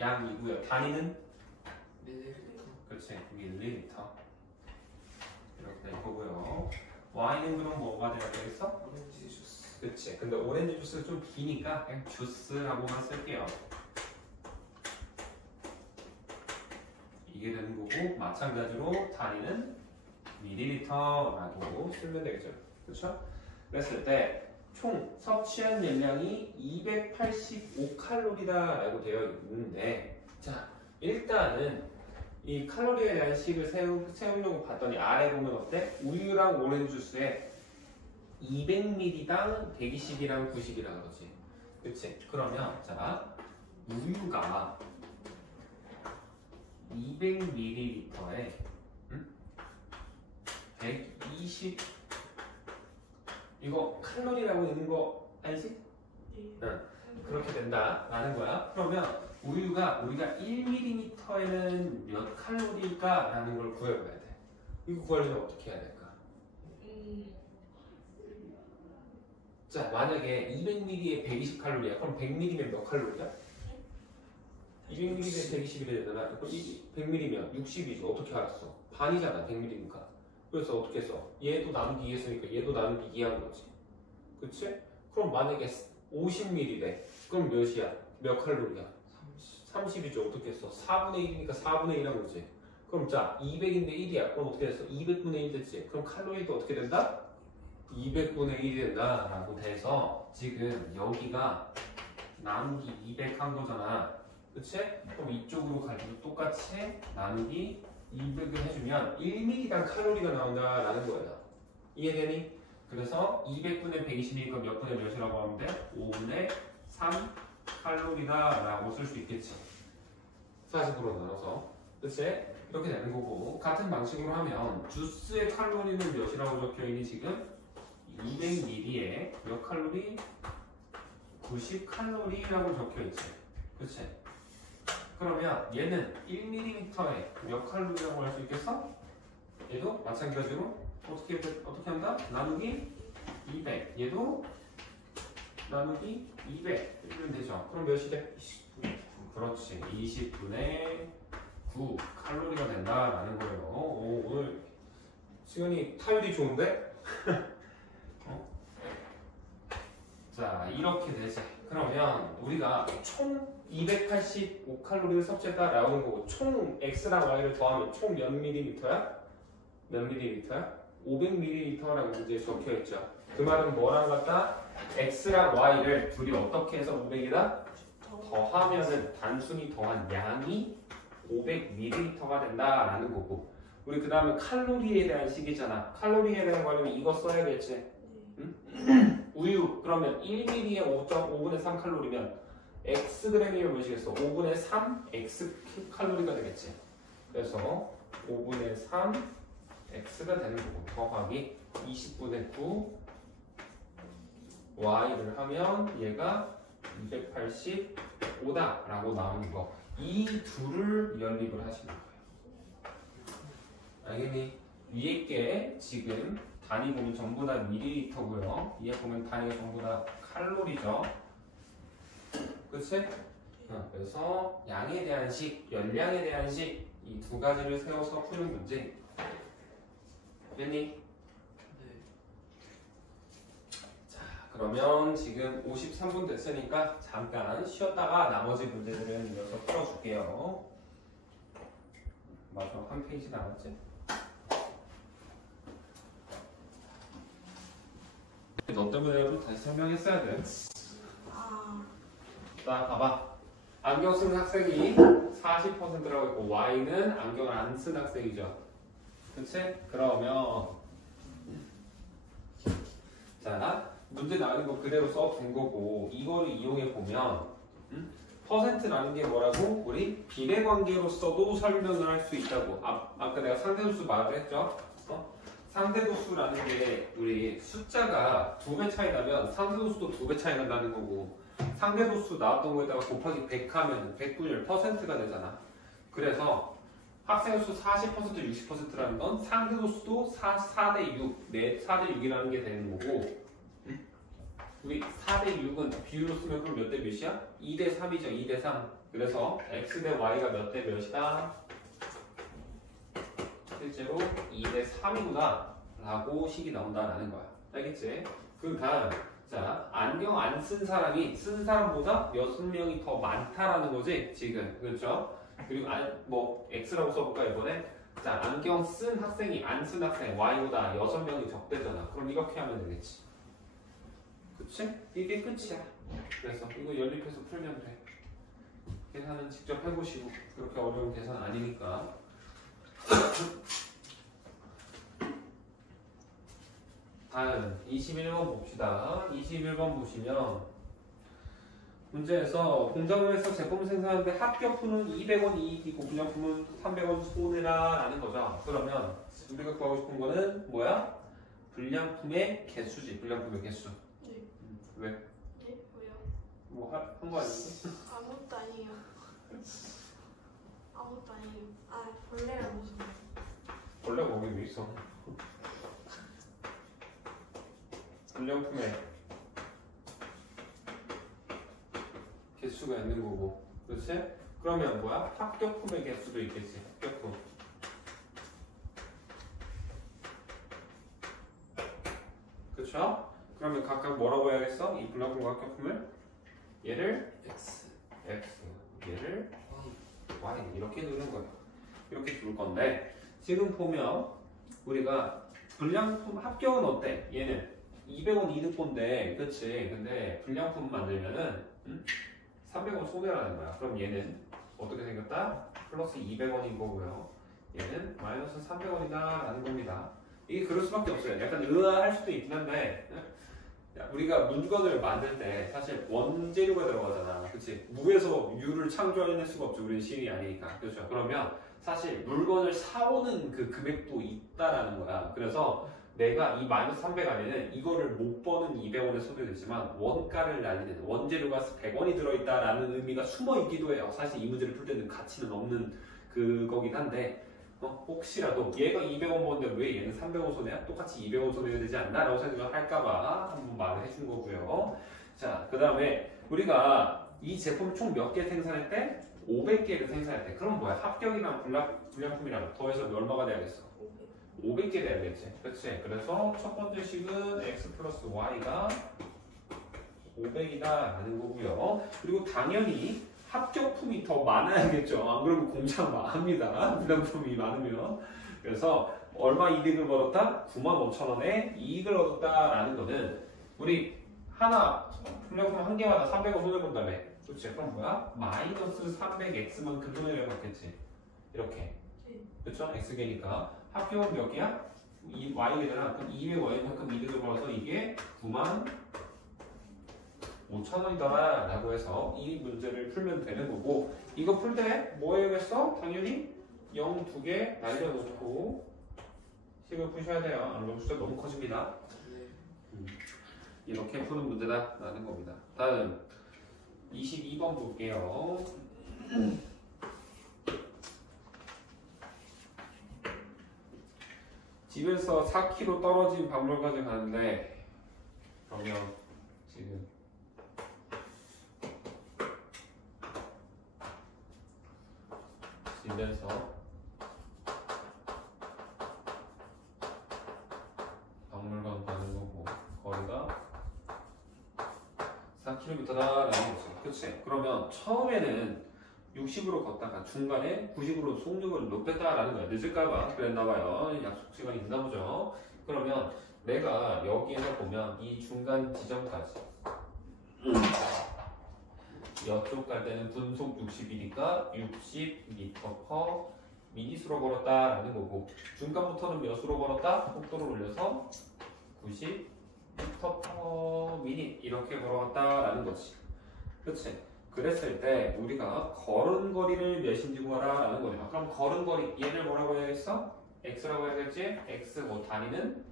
양이고요. 단위는? 밀리리터 그렇지. 밀리리터. 이렇게 될 거고요. y는 그럼 뭐가 돼야 되겠어? 오렌지 주스 그치? 근데 오렌지 주스는 좀 기니까 그냥 주스라고만 쓸게요. 이게 되는 거고 마찬가지로 단위는 밀리리터라고 쓰면 되겠죠. 그렇죠? 그랬을 때 총 섭취한 열량이 285칼로리다라고 되어 있는데 자 일단은 이 칼로리에 대한 식을 세우려고 봤더니 아래 보면 어때? 우유랑 오렌지 주스에 200ml당 120이랑 90이라 그러지. 그치? 그러면 자 우유가 200ml에 120 이거 칼로리라고 있는 거 알지? 응. 그렇게 된다라는 거야. 그러면 우유가 우리가 1ml에는 몇 칼로리일까? 라는 걸 구해봐야 돼. 이거 구하려면 어떻게 해야 될까? 자 만약에 200ml에 120칼로리야. 그럼 100ml면 몇 칼로리야? 200ml에 120이 되잖아. 그럼 100ml면 60이지. 어떻게 알았어? 반이잖아 100ml니까. 그래서 어떻게 써? 얘도 나누기 2 했으니까 얘도 나누기 2 하는 거지. 그치? 그럼 만약에 50ml래. 그럼 몇이야? 몇 칼로리야? 30이죠. 어떻게 써? 4분의 1이니까 4분의 1 하는 거지. 그럼 자 200인데 1이야. 그럼 어떻게 됐어? 200분의 1 됐지. 그럼 칼로리도 어떻게 된다? 200분의 1이 된다라고 돼서 지금 여기가 나누기 200 한 거잖아. 그치? 그럼 이쪽으로 가지고 똑같이 나누기 200을 해주면 1ml당 칼로리가 나온다라는 거예요. 이해되니? 그래서 200분의 120이니까 몇 분의 몇이라고 하면 돼? 5분의 3 칼로리다라고 쓸 수 있겠지. 40으로 나눠서. 그치? 이렇게 되는 거고 같은 방식으로 하면 주스의 칼로리는 몇이라고 적혀있니 지금? 200ml에 몇 칼로리? 90칼로리라고 적혀있지. 그치? 그러면 얘는 1ml에 몇 칼로리라고 할 수 있겠어? 얘도 마찬가지로 어떻게 한다? 나누기 200. 얘도 나누기 200 해주면 되죠. 그럼 몇이 돼? 20분의 9. 그렇지. 20분의 9 칼로리가 된다라는 거예요. 오, 오늘 수연이 타율이 좋은데? 자 이렇게 되지. 그러면 우리가 총 285칼로리를 섭취했다라고 하는 거고 총 X랑 Y를 더하면 총 몇 밀리리터야? 몇 밀리리터야? 500ml라고 이제 적혀있죠. 그 말은 뭐랑 같다? X랑 Y를 둘이 어떻게 해서 500이다? 더하면은 단순히 더한 양이 500ml가 된다라는 거고 우리 그 다음에 칼로리에 대한 식이잖아. 칼로리에 대한 거 아니면 이거 써야겠지. 응? 우유 그러면 1ml에 5.5분의 3 칼로리면 Xg이면 몇이겠어? 5분의 3 X 칼로리가 되겠지. 그래서 5분의 3 X가 되는 거고 더하기 20분의 9 Y를 하면 얘가 285다 라고 나오는 거. 이 둘을 연립을 하시는 거예요. 알겠니? 위에 게 지금 단위 보면 전부 다 밀리리터고요. 위에 보면 단위가 전부 다 칼로리죠. 그치? 그래서 양에 대한 식, 열량에 대한 식 이 두 가지를 세워서 푸는 문제. 됐니? 네. 자, 그러면 지금 53분 됐으니까 잠깐 쉬었다가 나머지 문제들은 이어서 풀어줄게요. 맞아, 한 페이지 남았지? 너 때문에라도 다시 설명했어야 돼. 자, 봐봐. 안경 쓴 학생이 40%라고 있고 Y는 안경을 안 쓴 학생이죠. 그치? 그러면 자 문제 나오는 거 그대로 써둔 거고 이거를 이용해 보면 퍼센트라는 게 뭐라고? 우리 비례관계로 써도 설명을 할 수 있다고. 아까 내가 상대도수 말을 했죠? 상대도수라는 게 우리 숫자가 2배 차이 나면 상대도수도 2배 차이 난다는 거고 상대도수 나왔던 거에다가 곱하기 100 하면 100분율 퍼센트가 되잖아. 그래서 학생의 수 40% 60%라는 건 상대도수도 4대 6, 4대 6이라는 게 되는 거고 우리 4대 6은 비율로 쓰면 그럼 몇 대 몇이야? 2대 3이죠. 2대 3. 그래서 x 대 y가 몇 대 몇이다? 실제로 2대 3이구나 라고 식이 나온다라는 거야. 알겠지? 그 다음 자, 안경 안 쓴 사람이 쓴 사람보다 6명이 더 많다라는 거지, 지금. 그렇죠? 그리고 뭐 X라고 써볼까 이번에? 자, 안경 쓴 학생이 안 쓴 학생 Y보다 6명이 적대잖아. 그럼 이렇게 하면 되겠지. 그치? 이게 끝이야. 그래서 이거 연립해서 풀면 돼. 계산은 직접 해보시고 그렇게 어려운 계산 아니니까. 다음 21번 봅시다. 21번 보시면 문제에서 공장에서 제품 생산하는데 합격품은 200원 이익이고 분량품은 300원 손해라 라는 거죠. 그러면 우리가 구하고 싶은 거는 뭐야? 분량품의 개수지. 분량품의 개수. 네. 왜? 네? 왜요? 뭐 한 거 아니지? 아무것도 아니에요. 아무것도 아니에요. 아, 벌레랑 무슨 말? 원래 거기 왜 있어? 분량품의 개수가 있는 거고, 그렇지? 그러면 뭐야? 합격품의 개수도 있겠지. 합격품. 그렇죠? 그러면 각각 뭐라고 해야겠어? 이 분량품과 합격품을 얘를 X x, 얘를 Y y 이렇게 두는 거야. 이렇게 둘 건데 지금 보면 우리가 분량품 합격은 어때? 얘는 200원 이득본데, 그치? 근데 분량품 만들면은 300원 손해라는 거야. 그럼 얘는 어떻게 생겼다? 플러스 200원인 거고요. 얘는 마이너스 300원이다 라는 겁니다. 이게 그럴 수밖에 없어요. 약간 의아할 수도 있긴 한데 우리가 물건을 만들 때 사실 원재료가 들어가잖아. 그치? 무에서 유를 창조해낼 수가 없죠. 우리는 신이 아니니까. 그렇죠? 그러면 사실 물건을 사오는 그 금액도 있다라는 거야. 그래서 내가 이 마이너스 300 안에는 이거를 못 버는 200원에 손해되지만 원가를 날리는 원재료가 100원이 들어있다라는 의미가 숨어 있기도 해요. 사실 이 문제를 풀 때는 가치는 없는 그거긴 한데 혹시라도 얘가 200원 버는데 왜 얘는 300원 손해야? 똑같이 200원 손해야 되지 않나? 라고 생각을 할까봐 한번 말을 해준 거고요. 자, 그 다음에 우리가 이 제품 총 몇 개 생산할 때? 500개를 생산할 때. 그럼 뭐야? 합격이랑 불량품이랑 더해서 얼마가 돼야겠어? 500개 돼야겠지. 그치? 그래서 첫 번째 식은 x 플러스 y가 500이다 라는 거고요. 그리고 당연히 합격품이 더 많아야겠죠. 안 그러면 공장 망합니다. 불량품이 많으면. 그래서 얼마 이득을 벌었다? 95,000원에 이익을 얻었다라는 거는 우리 하나 불량품 한 개마다 300원 손해본다며. 그렇지? 그럼 뭐야? 마이너스 300x만큼 손해를 받겠지. 이렇게. 그렇죠? x개니까 합격은 몇 개야? 이 y개잖아. 그럼 200원만큼 이득을 벌어서 이게 95,000원이다 라고 해서 이 문제를 풀면 되는 거고, 이거 풀 때 뭐 해야겠어? 당연히 0 2개 날려놓고 식을 푸셔야 돼요. 안 그러면 숫자 너무 커집니다. 이렇게 푸는 문제다 라는 겁니다. 다음 22번 볼게요. 집에서 4km 떨어진 박물관에 가는데 그러면 지금 집에서 박물관 가는 거고 거리가 4km다라는 거죠. 그치? 그러면 처음에는 60으로 걷다가 중간에 90으로 속력을 높였다라는 거야. 늦을까봐 그랬나봐요. 약속 시간이 있나 보죠. 그러면 내가 여기에서 보면 이 중간 지점까지 이쪽 갈 때는 분속 60이니까 60m/미니수로 걸었다라는 거고, 중간부터는 몇 수로 걸었다? 속도를 올려서 90m/미니 이렇게 걸어갔다라는 거지. 그치? 그랬을 때 우리가 걸은 거리를 몇인지 구하라라는 거죠. 그럼 걸은 거리 얘를 뭐라고 해야겠어? x라고 해야겠지? x 뭐 단위는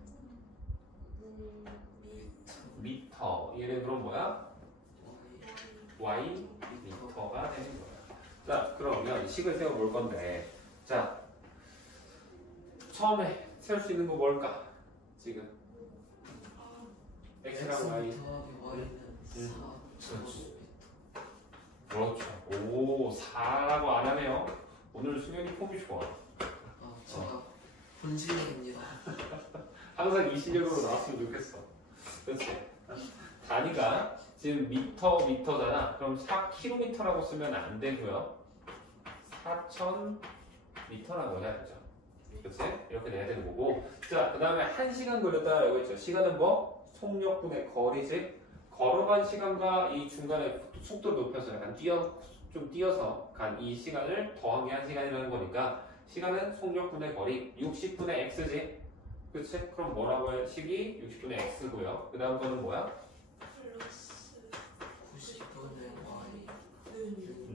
미터. 얘는 그럼 뭐야? y 미터가 되는 거야. 자, 그러면 식을 세워 볼 건데, 자, 처음에 세울 수 있는 거 뭘까? 지금 x랑 y. Y는 4 그렇죠. 오, 4라고 안 하네요. 오늘 수련이 폼이 좋아. 제가 본질입니다. 항상 이 실력으로 나왔으면 좋겠어. 그렇지? 다 단위가 지금 미터잖아. 그럼 4km라고 쓰면 안 되고요. 4,000m라고 해야 되죠. 그치? 이렇게 돼야 되는 거고. 자, 그 다음에 1시간 걸렸다라고 했죠. 시간은 뭐? 속력분의 거리지. 걸어간 시간과 이 중간에 속도를 높여서 약간 좀 뛰어서 간 이 시간을 더한 게 1시간이라는 거니까 시간은 속력분의 거리 60분의 x지. 그치? 그럼 뭐라고 해? 식이 60분의 x고요. 그 다음 거는 뭐야? 플러스 90분의 y.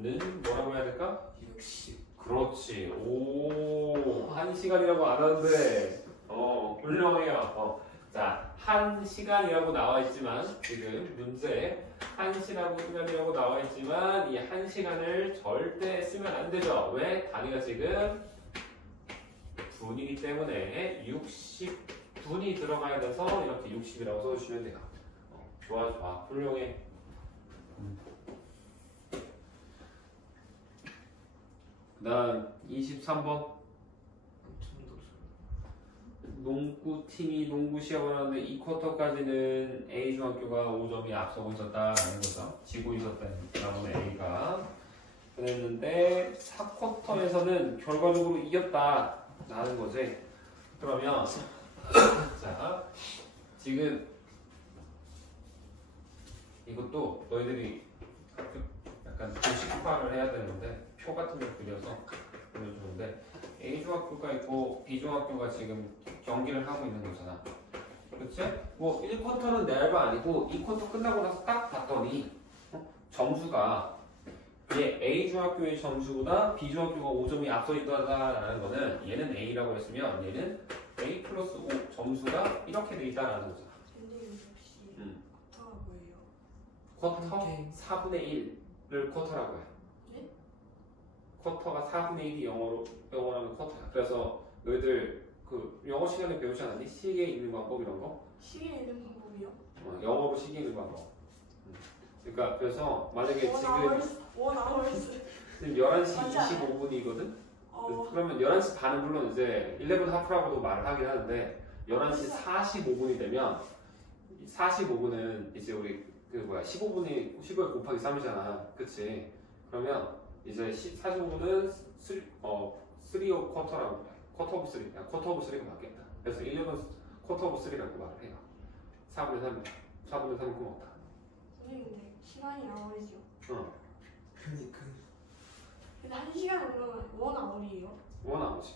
는 뭐라고 해야 될까? 60. 그렇지. 오, 1시간이라고 안 하는데, 훌륭해요. 자, 1시간이라고 나와 있지만, 지금 문제에 1시간이라고 나와 있지만, 이 1시간을 절대 쓰면 안 되죠. 왜? 단위가 지금 분이기 때문에 60분이 들어가야 돼서 이렇게 60이라고 써주시면 돼요. 좋아, 훌륭해. 그 다음 23번 농구팀이 농구 시합을 하는데 이 쿼터까지는 A 중학교가 5점이 앞서고 있었다라는 거죠. 지고 있었다는 A가 그랬는데 4쿼터에서는 결과적으로 이겼다라는 거지. 그러면 자 지금 이것도 너희들이 약간 도식화를 해야 되는데 표 같은 걸 그려서 보여주는데 A중학교가 있고 B중학교가 지금 경기를 하고 있는 거잖아. 그치? 뭐 1쿼터는 내 알바 아니고 2쿼터 끝나고 나서 딱 봤더니 점수가 얘 A중학교의 점수보다 B중학교가 5점이 앞서 있다라는 거는 얘는 A라고 했으면 얘는 A 플러스 5 점수가 이렇게 돼 있다라는 거잖아. 선생님 혹시 쿼터가 뭐예요? 쿼터 오케이. 4분의 1을 쿼터라고 해. 네? 쿼터가 4분의 1이 영어라면 쿼터야. 그래서 너희들 그 영어 시간에 배우지 않았니? 시계 읽는 방법 이런 거? 시계 읽는 방법이요? 영어로 시계 읽는 방법. 그러니까 그래서 만약에 지금 1hours 11시 맞아. 25분이거든? 그러면 11시 반은 물론 이제 11 하프라고도 말을 하긴 하는데 11시 45분이 되면 45분은 이제 우리 그 뭐야 15분에 곱하기 3이잖아. 그치? 그러면 이제 45분은 3 쿼터라고 그래. 쿼터 오브 3. 쿼터 오브 3가 맞겠다. 그래서 1년은 쿼터 오브 3라고 말을 해요. 4분의 3. 4분의 3은 고맙다. 선생님 근데 시간이 hour이죠? 그니까. 근데 1시간은 그러면 1hour이에요? 원 아웃이.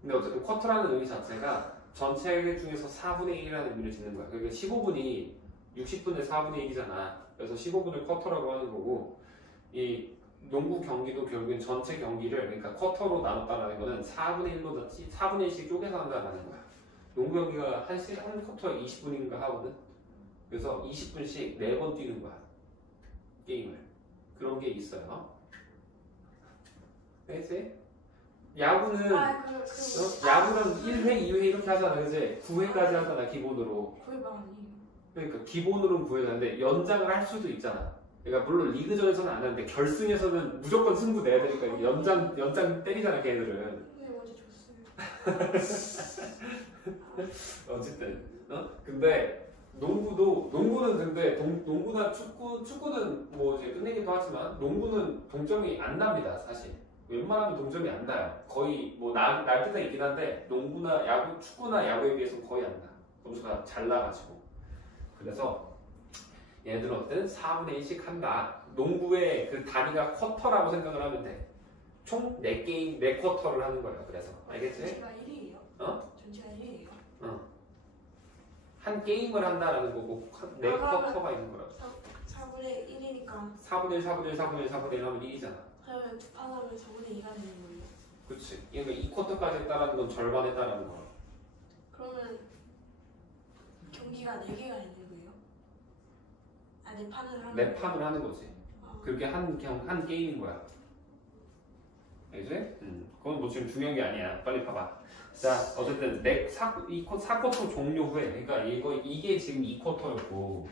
근데 어쨌든 쿼터라는 의미 자체가 전체 중에서 4분의 1이라는 의미를 짓는 거야. 그러니까 15분이 60분의 4분의 1이잖아. 그래서 15분을 쿼터라고 하는 거고 이 농구 경기도 결국엔 전체 경기를 그러니까 쿼터로 나눴다라는 거는 4분의 1로 4분의 1씩 쪼개서 한다라는 거야. 농구 경기가 한 쿼터에 20분인가 하거든. 그래서 20분씩 4번 뛰는 거야. 게임을. 그런 게 있어요. 알겠지? 야구는 야구는 1회, 2회 이렇게 하잖아. 그치? 9회까지 하잖아. 기본으로. 그게 말 아니에요. 그러니까 기본으로는 9회를 하는데 연장을 할 수도 있잖아. 그러니까 물론 리그전에서는 안 하는데 결승에서는 무조건 승부 내야 되니까 연장 때리잖아. 걔네들은. 선생님 어제 줬어요. 어쨌든 근데 농구는 근데 농구나 축구는 뭐 이제 끝내기도 하지만 농구는 동점이 안 납니다. 사실 웬만하면 동점이 안 나요. 거의 뭐 날 때가 있긴 한데 농구나 야구, 축구나 야구에 비해서 거의 안 나. 점수가 잘 나가지고. 그래서 얘네들은 어쨌든 4분의 1씩 한다. 농구의 그 단위가 쿼터라고 생각을 하면 돼. 총 4게임, 4쿼터를 하는 거예요. 그래서 알겠지? 전체가 1이에요? 전체가 1이에요? 한 게임을 한다라는 거고 4쿼터가 있는 거라고. 4분의 1이니까 4분의 1, 4분의 1, 4분의 1, 4분의 1 하면 1이잖아. 그러면 두 판 하면 4분의 2가 되는 거예요? 그치. 그러니까 2쿼터까지 했다라는 건 절반 했다라는 거야. 그러면 경기가 4개가 있는 거예요? 아, 4판을 하는 4판을 하는 거지. 그게 한 게임인 거야. 알지? 그건 뭐 지금 중요한 게 아니야. 빨리 봐봐. 자, 어쨌든 4쿼터 종료 후에, 그러니까 이게 지금 2쿼터였고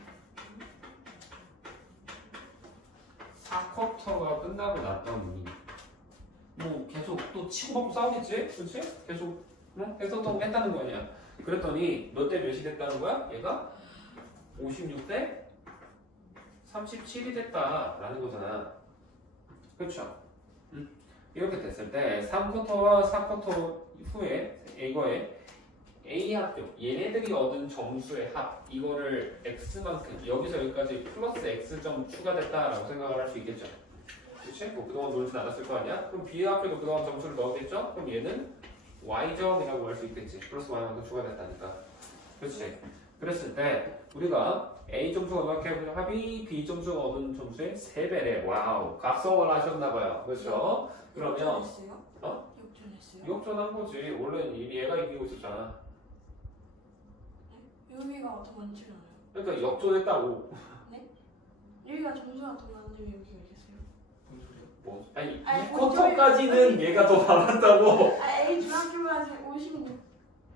4쿼터가 끝나고 났더니 뭐 계속 또 치고 먹고 싸우겠지? 그렇지? 계속 했다는 거 아니야. 그랬더니 몇 대 몇이 됐다는 거야? 얘가 56대 37이 됐다라는 거잖아. 그렇죠? 이렇게 됐을 때 3쿼터와 4쿼터 후에 이거에 A 합교 얘네들이 얻은 점수의 합 이거를 x만큼 여기서 여기까지 플러스 x점 추가됐다라고 생각을 할 수 있겠죠. 그렇지? 뭐 그동안 놀진 않았을 거 아니야? 그럼 B의 합교도 그동안 점수를 넣었겠죠? 그럼 얘는 y점이라고 할 수 있겠지. 플러스 y만큼 추가됐다니까. 그렇지? 그랬을 때 우리가 A 점수가 얻은 합이 B 점수가 얻은 점수의 3배래. 와우. 각성을 하셨나봐요. 그렇죠? 그러면 역전했어요? 어? 역전했어요? 역전한 거지. 원래 얘가 이기고 있었잖아. 여기가 더 많지 않아요? 그러니까 역전했다고. 여기가 점수가 더 많은데 왜 여기가 이겼어요? 뭔 소리야? 뭐? 아니 아니, 이 뭐 쿼터까지는 얘가 더 많았다고. A 중학교가 지금 56.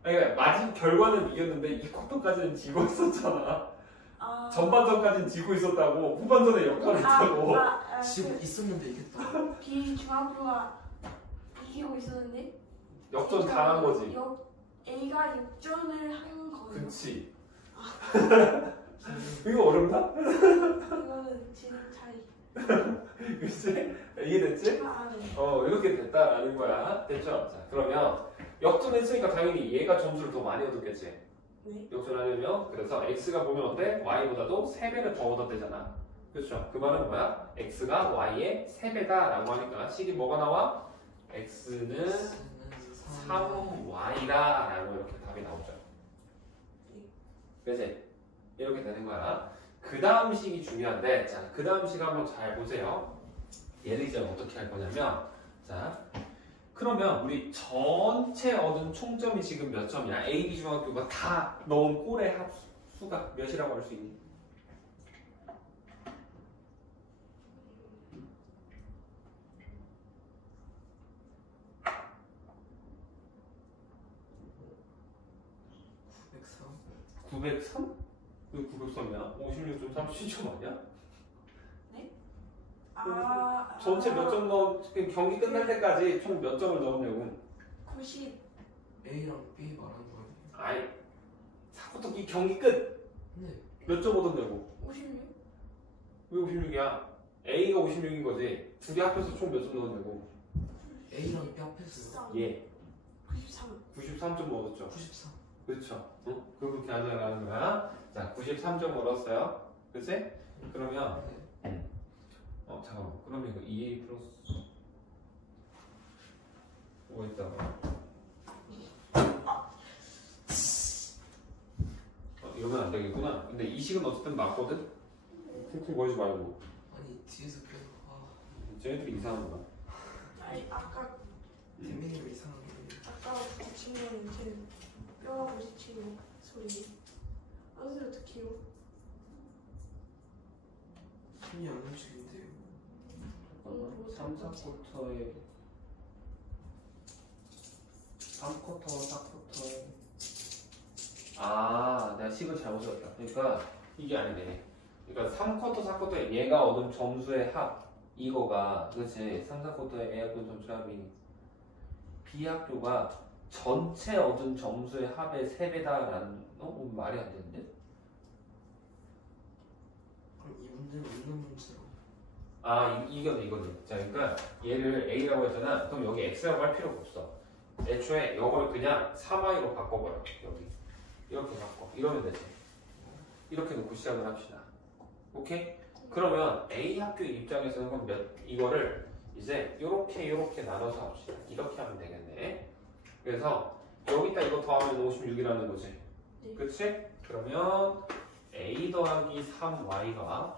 그러니까 맞은 결과는 이겼는데 이 쿼터까지는 지고 있었잖아. 아. 전반전까지는 지고 있었다고. 후반전에 역전했다고. 지금 있었는데 이겼다. B 중학교가 이기고 있었는데 역전 당한 거지. A가 역전을 한 거예요. 그치. 이거 어렵나? 이거는 지금 차이. 그치? 이해됐지? 네. 이렇게 됐다라는 거야. 됐죠? 자, 그러면 역전했으니까 당연히 얘가 점수를 더 많이 얻었겠지. 네. 역전하려면 그래서 x가 보면 어때? y보다도 3배를 더 얻었대잖아. 그렇죠? 그 말은 뭐야? x가 y의 3배다라고 하니까 식이 뭐가 나와? x는 3y다라고 이렇게 답이 나오죠. 그치? 이렇게 되는 거야. 그 다음 식이 중요한데, 자, 그 다음 식 한번 잘 보세요. 얘를 이제 어떻게 할 거냐면, 자, 그러면 우리 전체 얻은 총점이 지금 몇 점이야? A, B 중학교가 다 넣은 꼴의 합수가 몇이라고 할 수 있니? 백삼? 903? 왜 903이야? 56.3 7점 아니야? 전체 몇 점 넣은, 경기 끝날 때까지 총 몇 점을 넣으려고? 90. A랑 B 말하는 거 아니에요? 아이, 사부터 이 경기 끝! 네. 몇 점 얻었냐고? 56? 왜 56이야? A가 56인 거지. 둘이 합해서 총 몇 점 넣었냐고? A랑 B 합해서요? 예. 93. 93점 얻었죠. 93. 그렇죠. 응? 그렇게 하자라는 거야. 자, 93점 얻었어요. 그치? 그러면, 네. 잠깐만. 그러면 이거 2A 플러스 뭐 있다가. 이러면 안 되겠구나. 근데 이 식은 어쨌든 맞거든? 쿵쿵 거리지 말고. 아니 뒤에서 계속 쟤네들이 이상한 거야. 아니 아까 대민이가 이상하게 붙인 거는 제 뼈가 부딪히는 소리. 안으로 어떡해요? 손이 안 움직인대요. 3, 4쿼터에 3쿼터, 4쿼터에 내가 식을 잘못 썼다. 그러니까 이게 아니네. 그러니까 3쿼터, 4쿼터에 얘가 얻은 점수의 합 이거가 그렇지 3, 4쿼터에 A 학교 점수의 합이 B 학교가 전체 얻은 점수의 합의 3배다라는 말이 안 되는데? 그럼 이 문제는 없는 문제로. 이거네. 자, 그러니까 얘를 A라고 했잖아. 그럼 여기 X라고 할 필요가 없어. 애초에 이걸 그냥 3Y로 바꿔버려. 여기. 이렇게 바꿔. 이러면 되지. 이렇게 놓고 시작을 합시다. 오케이? 그러면 A 학교 입장에서는 그럼 이거를 이제 이렇게 나눠서 합시다. 이렇게 하면 되겠네. 그래서 여기다 이거 더하면 56이라는 거지. 네. 그치? 그러면 A 더하기 3Y가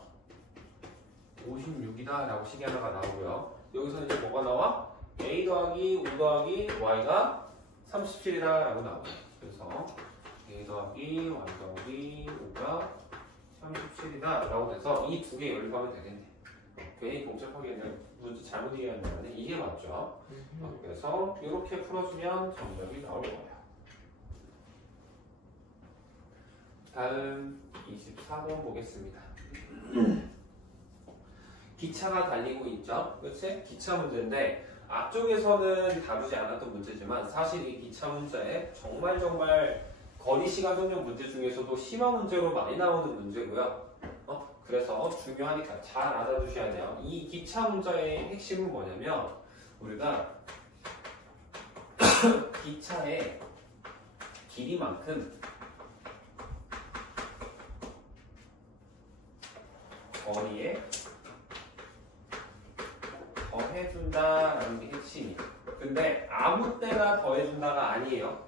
56이다 라고 식이 하나가 나오고요. 여기서 이제 뭐가 나와? A 더하기 5 더하기 Y가 37이다 라고 나오죠. 그래서 A 더하기 Y 더하기 5가 37이다 라고 돼서 이 두 개 연립하면 되겠네. 괜히 복잡하게는 문제 잘못 이해하는 이게 맞죠? 그래서 이렇게 풀어주면 정답이 나올 거예요. 다음 24번 보겠습니다. 기차가 달리고 있죠? 그치? 기차 문제인데 앞쪽에서는 다루지 않았던 문제지만 사실 이 기차 문제에 정말 거리 시간 동력 문제 중에서도 심화 문제로 많이 나오는 문제고요. 그래서 중요하니까 잘 알아두셔야 돼요. 이 기차 문자의 핵심은 뭐냐면 우리가 기차의 길이만큼 거리에 더해준다라는 게 핵심이에요. 근데 아무 때나 더해준다가 아니에요.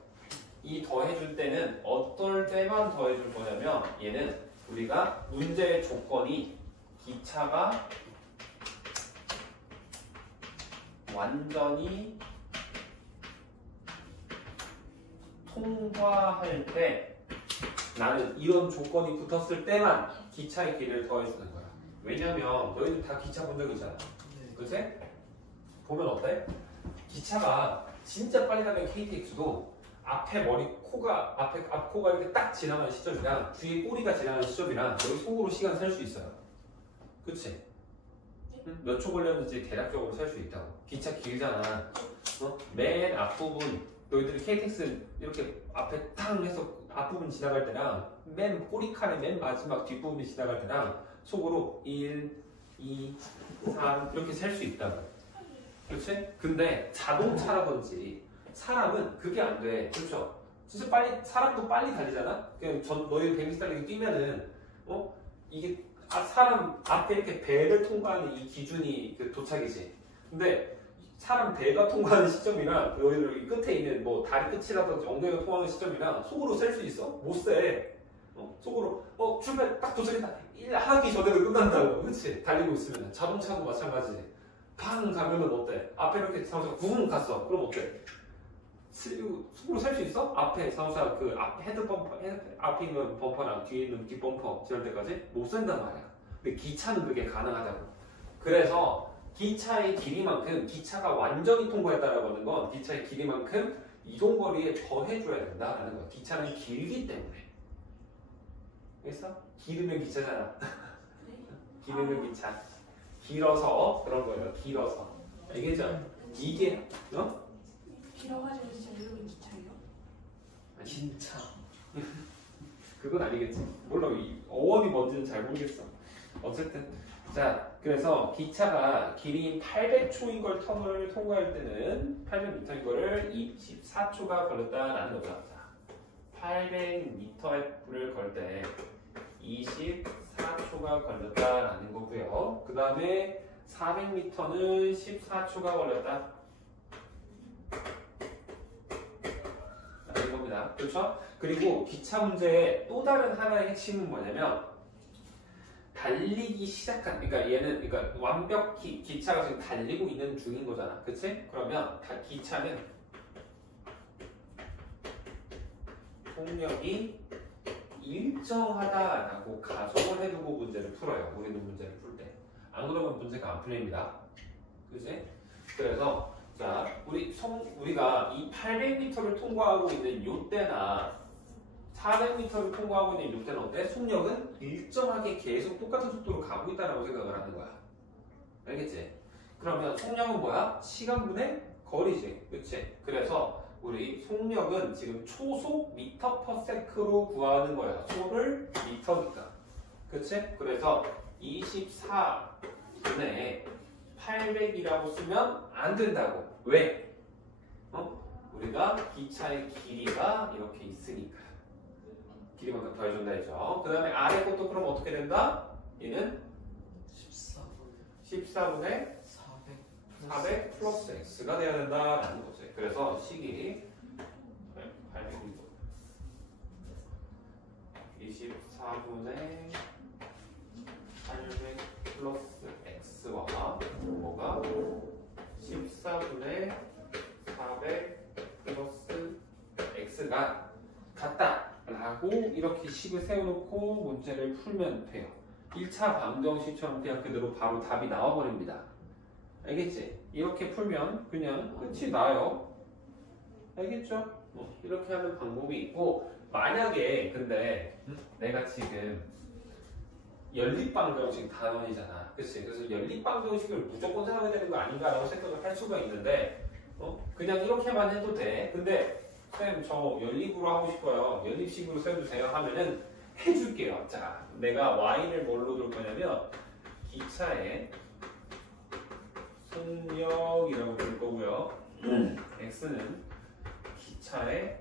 이 더해줄 때는 어떨 때만 더해줄 거냐면 얘는 우리가 문제의 조건이 기차가 완전히 통과할 때 나는 이런 조건이 붙었을 때만 기차의 길이를 더해주는 거야. 왜냐면 너희들 다 기차 본 적 있잖아. 그치? 보면 어때? 기차가 진짜 빨리 가면 KTX도 앞에 머리 코가 앞 코가 이렇게 딱 지나가는 시점이랑 뒤에 꼬리가 지나가는 시점이랑 여기 속으로 시간 셀 수 있어요. 그치? 몇 초 걸렸는지 대략적으로 셀 수 있다고. 기차 길잖아. 맨 앞부분 너희들이 KTX 이렇게 앞에 탕 해서 앞부분 지나갈 때랑 맨 꼬리칼의 맨 마지막 뒷부분이 지나갈 때랑 속으로 1, 2, 3 이렇게 셀 수 있다고. 그렇지? 근데 자동차라든지 사람은 그게 안 돼. 그렇죠? 진짜 빨리 사람도 빨리 달리잖아. 그냥 너희 100m 달리기 뛰면은 이게 사람 앞에 이렇게 배를 통과하는 이 기준이 그 도착이지. 근데 사람 배가 통과하는 시점이랑 너희들 끝에 있는 뭐 다리 끝이라든지 엉덩이가 통과하는 시점이랑 속으로 셀 수 있어? 못 세. 속으로 출발 딱 도착했다. 일 하기 전에도 끝난다고. 그렇지? 달리고 있으면 자동차도 마찬가지지. 팡 가면은 어때? 앞에 이렇게 자동차가 붕 갔어. 그럼 어때? 속으로 셀 수 있어? 앞에 자동차 그 앞 헤드 범퍼, 앞에 있는 범퍼랑 뒤에 있는 뒷 범퍼 지날 때까지 못 센단 말이야. 근데 기차는 그게 가능하다고. 그래서 기차의 길이만큼 기차가 완전히 통과했다라고 하는 건 기차의 길이만큼 이동거리에 더해줘야 된다라는 거야. 기차는 길기 때문에. 알겠어? 길으면 기차잖아. 길으면 기차. 길어서 그런 거예요. 길어서. 알겠죠? 이게 길어가지고 진짜 이름이 기차예요? 진짜. 그건 아니겠지. 몰라. 이 어원이 뭔지는 잘 모르겠어. 어쨌든 자, 그래서 기차가 길이 800초인 걸 터널을 통과할 때는 800m인 거를 24초가 걸렸다라는 거죠. 800m를 걸 때 24초가 걸렸다라는 거고요. 그 다음에 400m는 14초가 걸렸다. 이겁니다. 그렇죠? 그리고 기차 문제의 또 다른 하나의 핵심은 뭐냐면 달리기 시작한, 그러니까 얘는 그러니까 완벽히 기차가 지금 달리고 있는 중인 거잖아. 그치? 그러면 기차는 속력이 일정하다라고 가정을 해두고 문제를 풀어요. 우리는 문제를 풀 때. 안 그러면 문제가 안 풀립니다. 그치? 그래서 자, 우리가 이 800m를 통과하고 있는 요때나 400m를 통과하고 있는 요때는 어때? 속력은 일정하게 계속 똑같은 속도로 가고 있다라고 생각을 하는 거야. 알겠지? 그러면 속력은 뭐야? 시간분의 거리지. 그치? 그래서 우리 속력은 지금 초속 미터 퍼 세크로 구하는 거야. 소를 미터니까. 그치? 그래서 24분의 800이라고 쓰면 안 된다고. 왜? 우리가 기차의 길이가 이렇게 있으니까. 길이만큼 더해준다 했죠. 그 다음에 아래 것도 그럼 어떻게 된다? 얘는 14분의 400 플러스 x가 돼야 된다라는 거지. 그래서 식이 800m 24분의 800 플러스 x와 뭐가 14분의 400 플러스 x가 같다 라고 이렇게 식을 세워놓고 문제를 풀면 돼요. 1차 방정식처럼 그냥 그대로 바로 답이 나와버립니다. 알겠지? 이렇게 풀면 그냥 끝이 나요. 알겠죠? 이렇게 하는 방법이 있고, 만약에 근데 내가 지금 연립방정식 단원이잖아. 그치? 그래서 연립방정식을 무조건 생각해야 되는 거 아닌가라고 생각을 할 수가 있는데 그냥 이렇게만 해도 돼. 근데 쌤 저 연립으로 하고 싶어요. 연립식으로 세워주세요 하면은 해줄게요. 자, 내가 y를 뭘로 둘 거냐면 기차의 속력이라고 부를 거고요. x는 기차의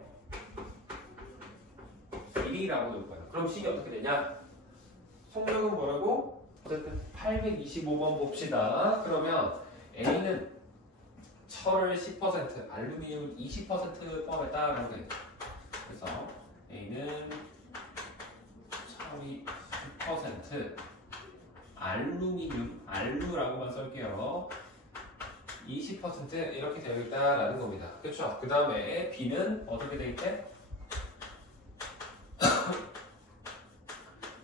길이라고 둘 거예요. 그럼 식이 어떻게 되냐? 속력은 뭐라고? 어쨌든 825번 봅시다. 그러면 A는 철을 10%, 알루미늄 20% 포함했다라는 거예요. 그래서 A는 철이 10%, 알루미늄, 알루라고만 쓸게요. 20% 이렇게 되어 있다라는 겁니다. 그렇죠? 그 다음에 B는 어떻게 되어 있대?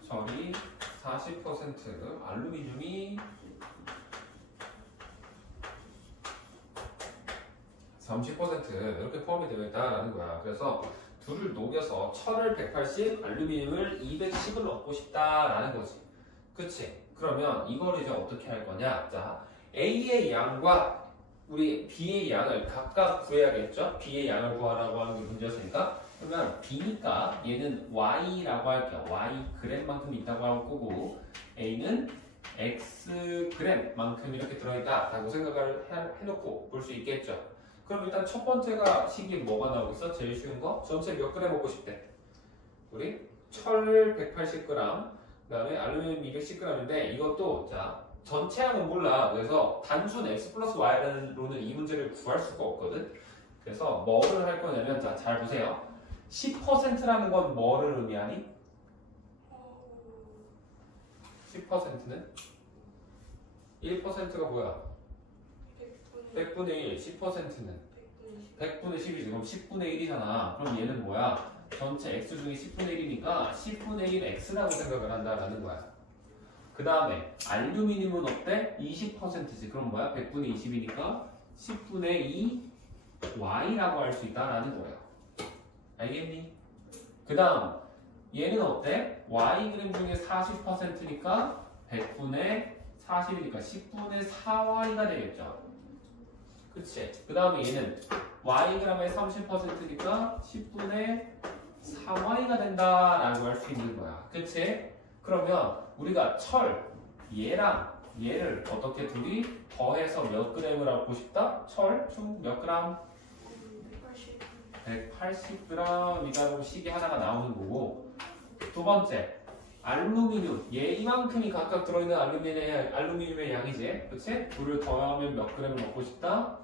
철이 40%, 알루미늄이 30% 이렇게 포함이 되어 있다라는 거야. 그래서 둘을 녹여서 철을 180, 알루미늄을 210을 얻고 싶다라는 거지. 그치? 그러면 이걸 이제 어떻게 할 거냐? 자, A의 양과 우리 B의 양을 각각 구해야겠죠? B의 양을 구하라고 하는 게 문제였으니까. 그러면 B니까 얘는 Y라고 할게요. Y 그램만큼 있다고 할 거고 A는 X 그램만큼 이렇게 들어있다라고 생각을 해놓고 볼 수 있겠죠. 그럼 일단 첫 번째가 식이 뭐가 나오겠어? 제일 쉬운 거? 전체 몇 그램 먹고 싶대? 우리 철 180g, 그 다음에 알루미늄 210g인데 이것도 자 전체 양은 몰라. 그래서 단순 x 플러스 y로는 이 문제를 구할 수가 없거든. 그래서 뭐를 할 거냐면 자 잘 보세요. 10%라는 건 뭐를 의미하니? 10%는? 1%가 뭐야? 100분의 1, 10%는? 100분의 10이지. 그럼 10분의 1이잖아. 그럼 얘는 뭐야? 전체 x 중에 10분의 1이니까 10분의 1 x라고 생각을 한다라는 거야. 그 다음에 알루미늄은 어때? 20%지. 그럼 뭐야? 100분의 20이니까 10분의 2 y라고 할 수 있다라는 거예요. 알겠니? 그 다음 얘는 어때? y그램 중에 40%니까 100분의 40이니까 10분의 4y가 되겠죠. 그치? 그 다음에 얘는 yg의 30%니까 10분의 4y가 된다라고 할 수 있는 거야. 그치? 그러면 우리가 철, 얘랑 얘를 어떻게 둘이 더해서 몇 그램을 하고 싶다? 철 총 몇 그램? 180g이라고 식이 하나가 나오는 거고, 두 번째 알루미늄, 얘 이만큼이 각각 들어있는 알루미늄의 양이지. 그치? 둘을 더하면 몇 그램을 먹고 싶다?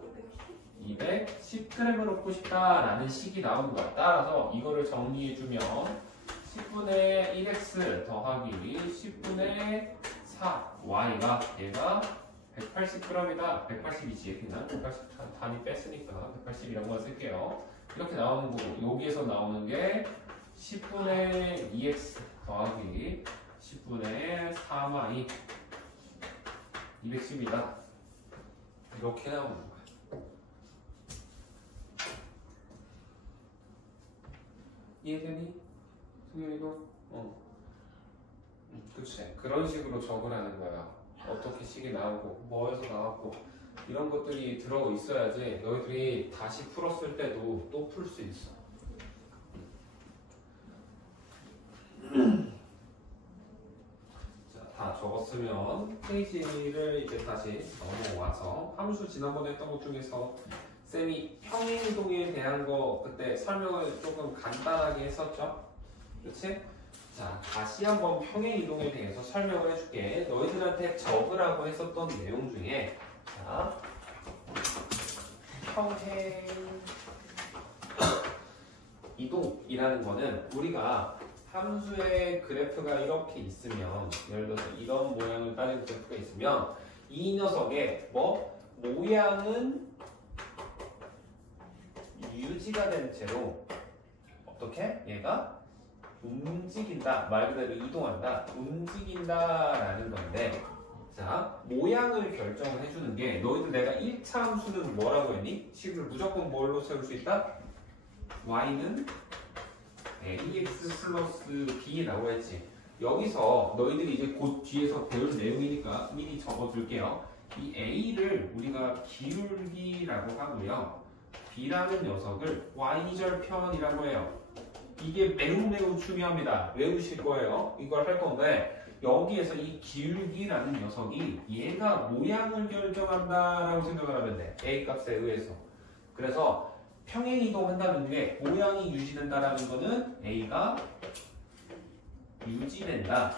210g을 얻고 싶다라는 식이 나오는 거야. 따라서 이거를 정리해주면 10분의 1x 더하기 10분의 4y가 얘가 180g이다. 180이지. 그냥 180 단위 뺐으니까 180이라고만 쓸게요. 이렇게 나오는 거고, 여기에서 나오는 게 10분의 2x 더하기 10분의 4y 210이다. 이렇게 나오는 거야. 이해되니? 승현이도? 그치. 그런 식으로 적으라는 거야. 어떻게 식이 나오고, 뭐에서 나왔고, 이런 것들이 들어있어야지 너희들이 다시 풀었을 때도 또 풀 수 있어. 자, 다 적었으면 페이지를 이제 다시 넘어와서 함수 지난번에 했던 것 중에서 쌤이 평행이동에 대한 거 그때 설명을 조금 간단하게 했었죠? 그렇지? 자, 다시 한번 평행이동에 대해서 설명을 해줄게. 너희들한테 적으라고 했었던 내용 중에 자, 평행이동이라는 거는 우리가 함수의 그래프가 이렇게 있으면, 예를 들어서 이런 모양을 따진 그래프가 있으면 이 녀석의 모양은 유지가 된 채로 어떻게? 얘가 움직인다. 말 그대로 이동한다. 움직인다라는 건데, 자, 모양을 결정을 해주는 게, 너희들 내가 1차 함수는 뭐라고 했니? 식을 무조건 뭘로 세울 수 있다? y는 ax 플러스 b라고 했지. 여기서 너희들이 이제 곧 뒤에서 배울 내용이니까 미리 적어줄게요. 이 a를 우리가 기울기라고 하고요. B라는 녀석을 y절편이라고 해요. 이게 매우 중요합니다. 외우실 거예요. 이걸 할 건데 여기에서 이 기울기라는 녀석이 얘가 모양을 결정한다라고 생각을 하면 돼. A 값에 의해서. 그래서 평행이동한다는 게 모양이 유지된다라는 거는 A가 유지된다.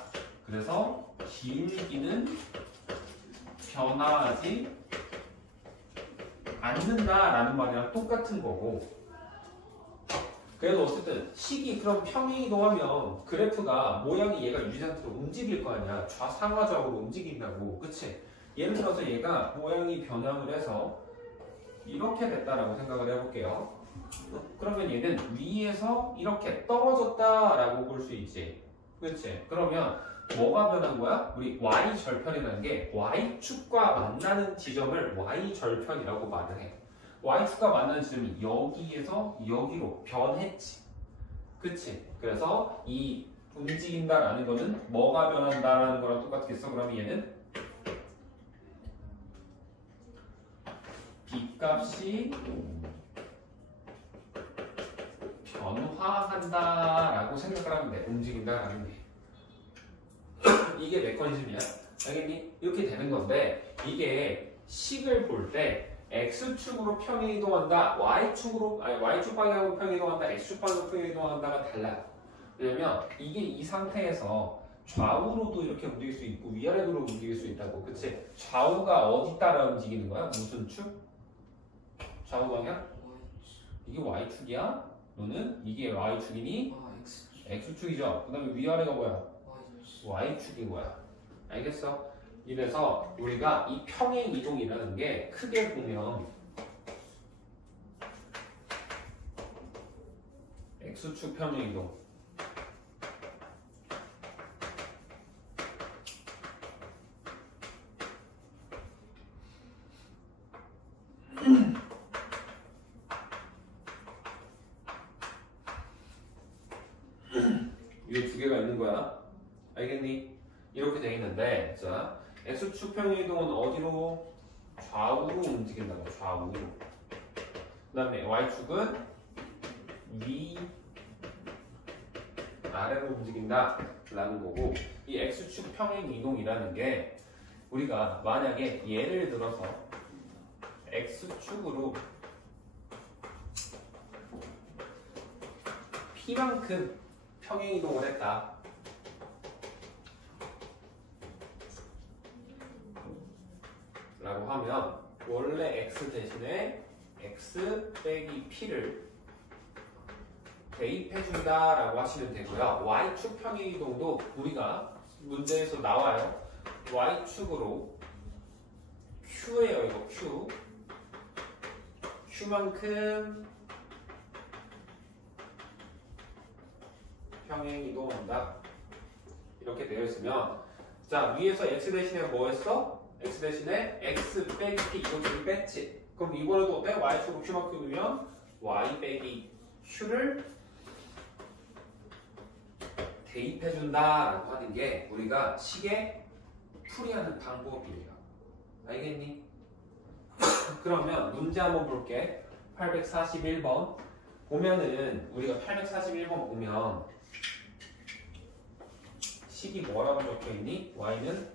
그래서 기울기는 변화하지 않는다라는 말이랑 똑같은 거고. 그래도 어쨌든 식이 그럼 평행이동하면 그래프가 모양이 얘가 유지 상태로 움직일 거 아니야. 좌상하좌우로 움직인다고. 그치? 예를 들어서 얘가 모양이 변형을 해서 이렇게 됐다라고 생각을 해볼게요. 그러면 얘는 위에서 이렇게 떨어졌다라고 볼 수 있지. 그치? 그러면 뭐가 변한 거야? 우리 y절편이라는 게 y축과 만나는 지점을 y절편이라고 말을 해. y축과 만나는 지점이 여기에서 여기로 변했지. 그치? 그래서 이 움직인다라는 거는 뭐가 변한다라는 거랑 똑같겠어? 그러면 얘는 B값이 변화한다라고 생각을 하면 돼. 움직인다라는 게. 이게 메커니즘이야. 알겠니? 이렇게 되는 건데 이게 식을 볼 때 X축으로 평행이동한다, Y축 방향으로 평행이동한다, X축 방향으로 평행이동한다가 달라요. 왜냐면 이게 이 상태에서 좌우로도 이렇게 움직일 수 있고 위아래로도 움직일 수 있다고. 그치? 좌우가 어디 따라 움직이는 거야? 무슨 축? 좌우 방향? 이게 Y축이야? 너는 이게 Y축이니? X축이죠? 그 다음에 위아래가 뭐야? Y축인 거야. 알겠어? 이래서 우리가 이 평행이동이라는 게 크게 보면 X축 평행이동, 이 두 개가 있는 거야. 알겠니? 이렇게 돼 있는데, 자, X축 평행이동은 어디로? 좌우로 움직인다고. 좌우로. 그 다음에 Y축은 위 아래로 움직인다 라는 거고, 이 X축 평행이동이라는 게 우리가 만약에 예를 들어서 X축으로 P만큼 평행이동을 했다. 라고 하면 원래 x 대신에 x 빼기 p를 대입해준다 라고 하시면 되고요. y축 평행이동도 우리가 문제에서 나와요. y축으로 q예요. 이거 q. q만큼 평행이동한다. 이렇게 되어 있으면, 자, 위에서 x 대신에 뭐 했어? x 대신에 x 빼기 p 이것을 뺐지. 그럼 이번에도 어때? y축으로 q만큼이면 y 빼기 q를 대입해준다라고 하는 게 우리가 식에 풀이하는 방법이에요. 알겠니? 그러면 문제 한번 볼게. 841번 보면은 우리가 841번 보면 식이 뭐라고 적혀있니? y는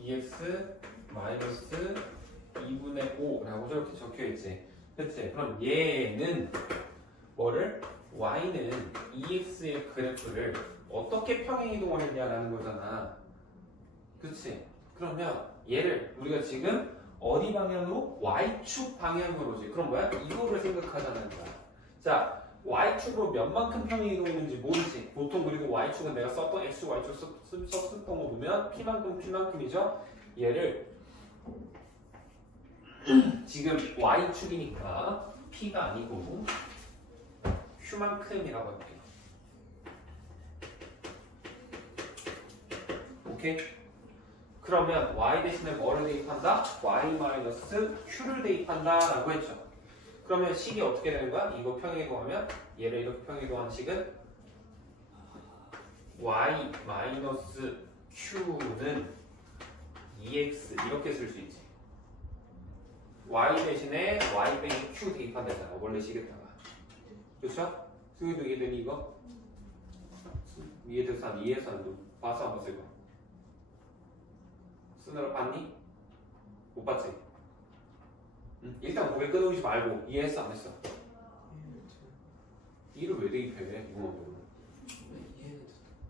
EX 마이너스 2분의 5라고 저렇게 적혀있지. 그치? 그럼 얘는 뭐를? Y는 EX의 그래프를 어떻게 평행이동을 했냐라는 거잖아. 그치? 그러면 얘를 우리가 지금 어디 방향으로? Y축 방향으로지. 그럼 뭐야? 이거를 생각하자는 거야. 자, Y축으로 몇만큼 평행이동했는지 모르지. 보통 그리고 Y축은 내가 썼던 X, Y축 썼던 거 보면 P만큼이죠. 얘를 지금 Y축이니까 P가 아니고 Q만큼이라고 할게요. 오케이? 그러면 Y 대신에 뭐를 대입한다? Y-Q를 대입한다 라고 했죠. 그러면 식이 어떻게 되는 거야? 이거 평행이동하면 얘를 이렇게 평행이동하는 식은 Y-Q는 EX 이렇게 쓸 수 있지. Y 대신에 Y 빼기 Q 대입한다잖아. 원래 식에다가. 그렇죠? 승희도 이해되니 이거? 이해돼서 안 이해해서 안 봐서 안 봤어 이거? 쓰느라 봤니? 못 봤지? 응? 일단 고개 끊어오지 말고 이해했어 안 했어? 이를 왜 대입해? 이거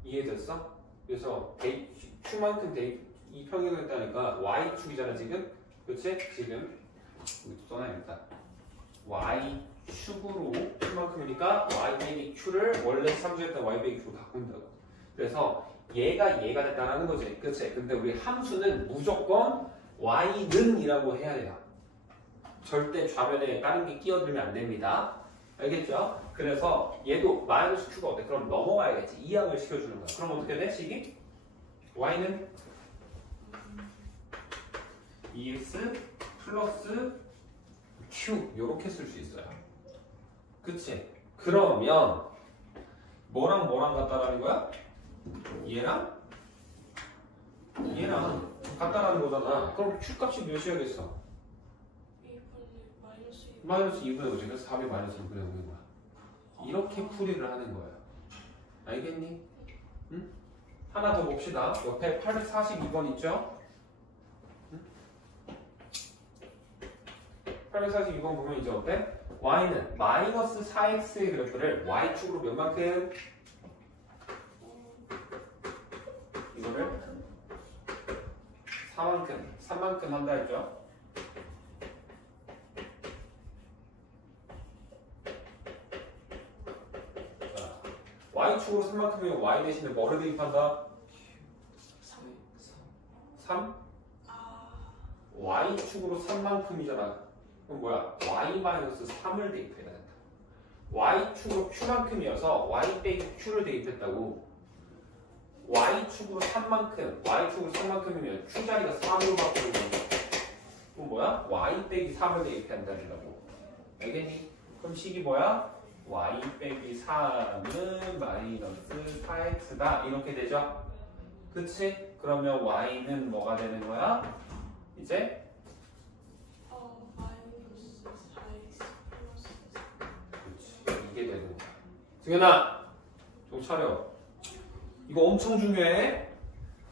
이해됐어? 그래서 Q만큼 대입 이 평행했다니까 Y축이잖아 지금? 그렇지? 지금 여기 써놔야겠다. Y축으로 Q만큼이니까 Y 빼기 Q를 원래 참조했던 Y 빼기 Q로 바꾼다고. 그래서 얘가 됐다라는 거지. 그렇지? 근데 우리 함수는 무조건 Y는 이라고 해야 돼요. 절대 좌변에 다른 게 끼어들면 안 됩니다. 알겠죠? 그래서 얘도 마이너스 Q가 어때? 그럼 넘어가야겠지. 이항을 시켜주는 거야. 그럼 어떻게 돼? 식이? Y는 EX 플러스 Q 요렇게 쓸 수 있어요. 그치? 그러면 뭐랑 같다라는 거야? 얘랑 같다라는 거잖아. 그럼 Q 값이 몇이야겠어? 2분의 마이너스 2분의 5지. 그래서 답이 마이너스 2분의 5인 거야. 이렇게 풀이를 하는 거예요. 알겠니? 응? 하나 더 봅시다. 옆에 842번 있죠? 842번 보면 이제 어때? Y는 마이너스 4x의 그래프를 Y축으로 몇 만큼? 이거를 3만큼 한다 했죠? 자, Y축으로 3만큼이면 Y 대신에 뭐를 대입한다? 3? Y축으로 3만큼이잖아. 그럼 뭐야? Y-3을 대입해야 된다. Y축으로 Q만큼이어서 Y 빼기 Q를 대입했다고. Y축으로 3만큼, Y축으로 3만큼이면 Q 자리가 3으로 바꾸는 거야. 그럼 뭐야? Y 빼기 3을 대입해야 한다고. 알겠니? 그럼 식이 뭐야? Y 빼기 3은 마이너스 4x다. 이렇게 되죠? 그치? 그러면 Y는 뭐가 되는 거야? 이제 마이너스 4x 플러스 그렇지. 이게 되는 거야. 승현아, 좀 차려. 이거 엄청 중요해.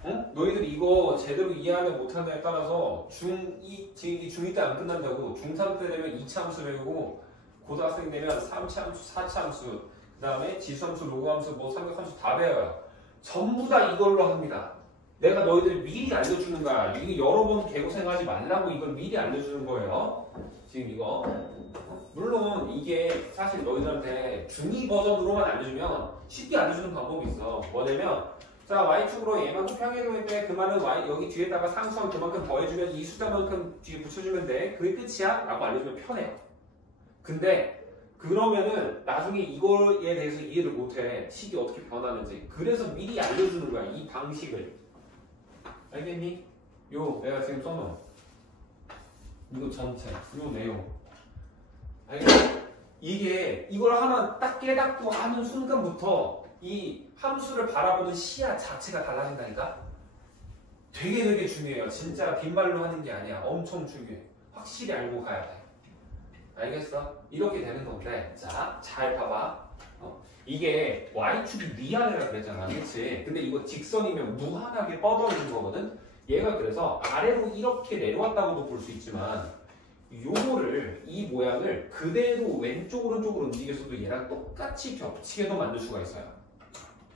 응? 너희들 이거 제대로 이해하면 못한다에 따라서 중2 때 안 끝난다고. 중3 때 되면 2차 함수 배우고 고등학생 되면 3차 함수, 4차 함수, 그 다음에 지수함수, 로그함수, 뭐 삼각함수 다 배워요. 전부 다 이걸로 합니다. 내가 너희들 미리 알려주는 거야. 이거 여러 번 개고생하지 말라고 이걸 미리 알려주는 거예요. 지금 이거. 물론 이게 사실 너희들한테 중2 버전으로만 알려주면 쉽게 알려주는 방법이 있어. 뭐냐면 자 Y축으로 얘만큼 평행이동일 때 그 말은 Y 여기 뒤에다가 상수한 그만큼 더해주면 이 숫자만큼 뒤에 붙여주면 돼. 그게 끝이야? 라고 알려주면 편해요. 근데 그러면은 나중에 이거에 대해서 이해를 못해. 식이 어떻게 변하는지. 그래서 미리 알려주는 거야. 이 방식을. 알겠니? 요 내가 지금 써놓은 이거 전체 요 내용 알겠니? 이게 이걸 하나 딱 깨닫고 하는 순간부터 이 함수를 바라보는 시야 자체가 달라진다니까? 되게 중요해요. 진짜 빈말로 하는 게 아니야. 엄청 중요해. 확실히 알고 가야 돼. 알겠어? 이렇게 되는 건데 자, 잘 봐봐. 이게 Y축이 위아래라 그랬잖아. 그치? 근데 이거 직선이면 무한하게 뻗어지는 거거든? 얘가 그래서 아래로 이렇게 내려왔다고도 볼 수 있지만 요거를, 이 모양을 그대로 왼쪽 오른쪽으로 움직여서도 얘랑 똑같이 겹치게도 만들 수가 있어요.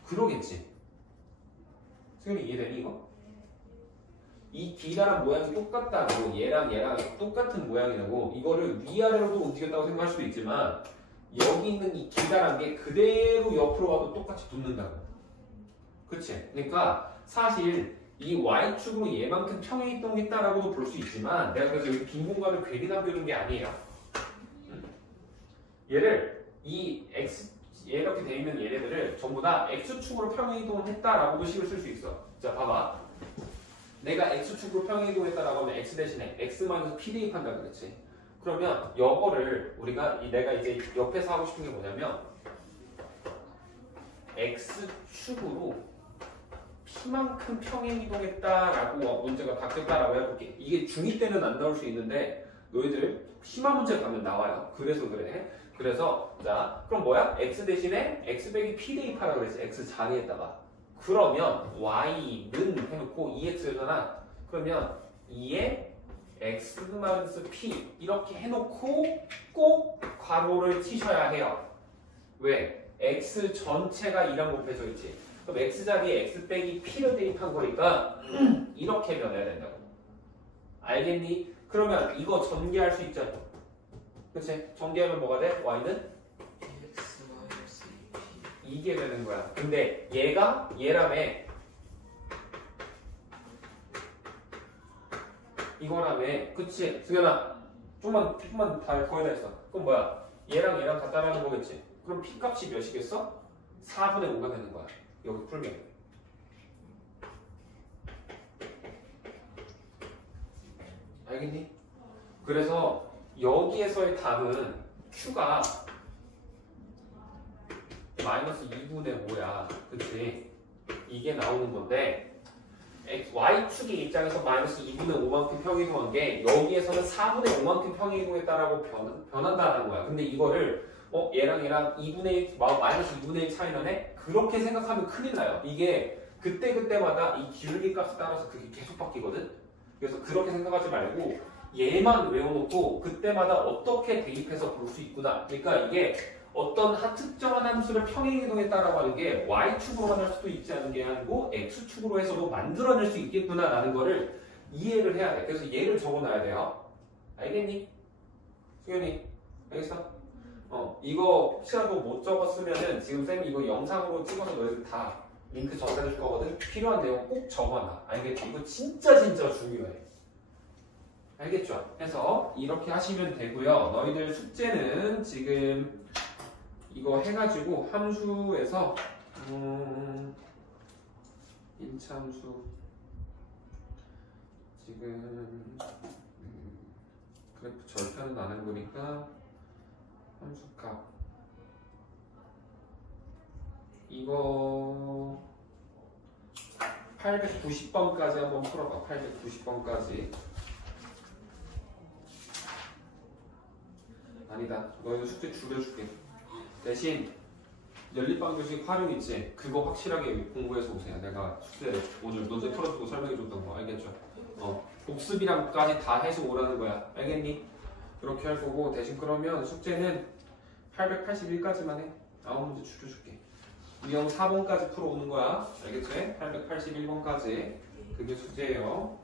그러겠지? 승현이 이해되니 이거? 이 기다란 모양이 똑같다고 얘랑 똑같은 모양이라고 이거를 위아래로도 움직였다고 생각할 수도 있지만 여기 있는 이 기다란 게 그대로 옆으로 와도 똑같이 붙는다고. 그치? 그러니까 사실 이 Y축으로 얘만큼 평행이동했다라고도 볼 수 있지만 내가 그래서 여기 빈 공간을 괜히 남겨둔 게 아니에요. 얘를 이 X 이렇게 돼 있는 얘네들을 전부 다 X축으로 평행이동을 했다라고도 식을 쓸 수 있어. 자 봐봐. 내가 X축으로 평행이동했다라고 하면 X 대신에 X-P 대입한다 그랬지. 그러면 이거를 우리가 내가 이제 옆에서 하고 싶은 게 뭐냐면 X축으로 P만큼 평행이동했다라고 문제가 바뀌었다라고 해볼게. 이게 중2 때는 안 나올 수 있는데 너희들 P만 문제 가면 나와요. 그래서 그래. 그래서 자 그럼 뭐야? X 대신에 X 빼기 P 대입하라고 그랬지. X 자리에다가. 그러면 Y는 해놓고 2X잖아. 그러면 2에 X-P 이렇게 해놓고 꼭 괄호를 치셔야 해요. 왜? X 전체가 2랑 곱해져 있지. 그럼 X 자리에 X 빼기 P를 대입한 거니까 이렇게 변해야 된다고. 알겠니? 그러면 이거 전개할 수 있잖아. 그치? 전개하면 뭐가 돼? Y는? X, Y, C, P. 이게 되는 거야. 근데 얘가 얘라며 이거라며. 그치? 승현아 조금만 다 거의 다 했어. 그럼 뭐야? 얘랑 얘랑 같다라는 거겠지? 그럼 P 값이 몇이겠어? 4분의 5가 되는 거야. 여기 풀면. 알겠니? 그래서 여기에서의 답은 Q가 마이너스 2분의 5야. 그치? 이게 나오는 건데 Y축의 입장에서 마이너스 2분의 5만큼 평이동한 게 여기에서는 4분의 5만큼 평이동했다라고 변한다는 거야. 근데 이거를 얘랑 얘랑 2분의 1, 마이너스 2분의 1 차이 나네? 그렇게 생각하면 큰일 나요. 이게 그때그때마다 이 기울기 값에 따라서 그게 계속 바뀌거든? 그래서 그렇게 생각하지 말고 얘만 외워놓고 그때마다 어떻게 대입해서 볼 수 있구나. 그러니까 이게 어떤 특정한 함수를 평행이동했다라고 하는 게 Y축으로만 할 수도 있지 않은 게 아니고 X축으로 해서도 만들어낼 수 있겠구나라는 거를 이해를 해야 돼. 그래서 얘를 적어놔야 돼요. 알겠니? 수현이 알겠어? 이거 혹시라도 못 적었으면은 지금 쌤이 이거 영상으로 찍어서 너희들 다 링크 전달해줄 거거든? 필요한 내용 꼭 적어놔. 알겠지? 이거 진짜 중요해. 알겠죠? 해서 이렇게 하시면 되고요. 너희들 숙제는 지금 이거 해가지고 함수에서 인차함수 지금 그래프 절편은 안 한 거니까 함수값 이거 890번까지 한번 풀어봐. 890번까지 아니다. 너희는 숙제 줄여줄게. 대신 연립방 교식 활용 있지? 그거 확실하게 공부해서 오세요. 내가 숙제 오늘 문제 풀어주고 설명해줬던 거 알겠죠? 복습이랑까지 다 해서 오라는 거야. 알겠니? 그렇게 할 거고 대신 그러면 숙제는 881까지만 해. 9문제 줄여줄게. 유형 4번까지 풀어오는 거야. 알겠지? 881번까지 그게 숙제예요.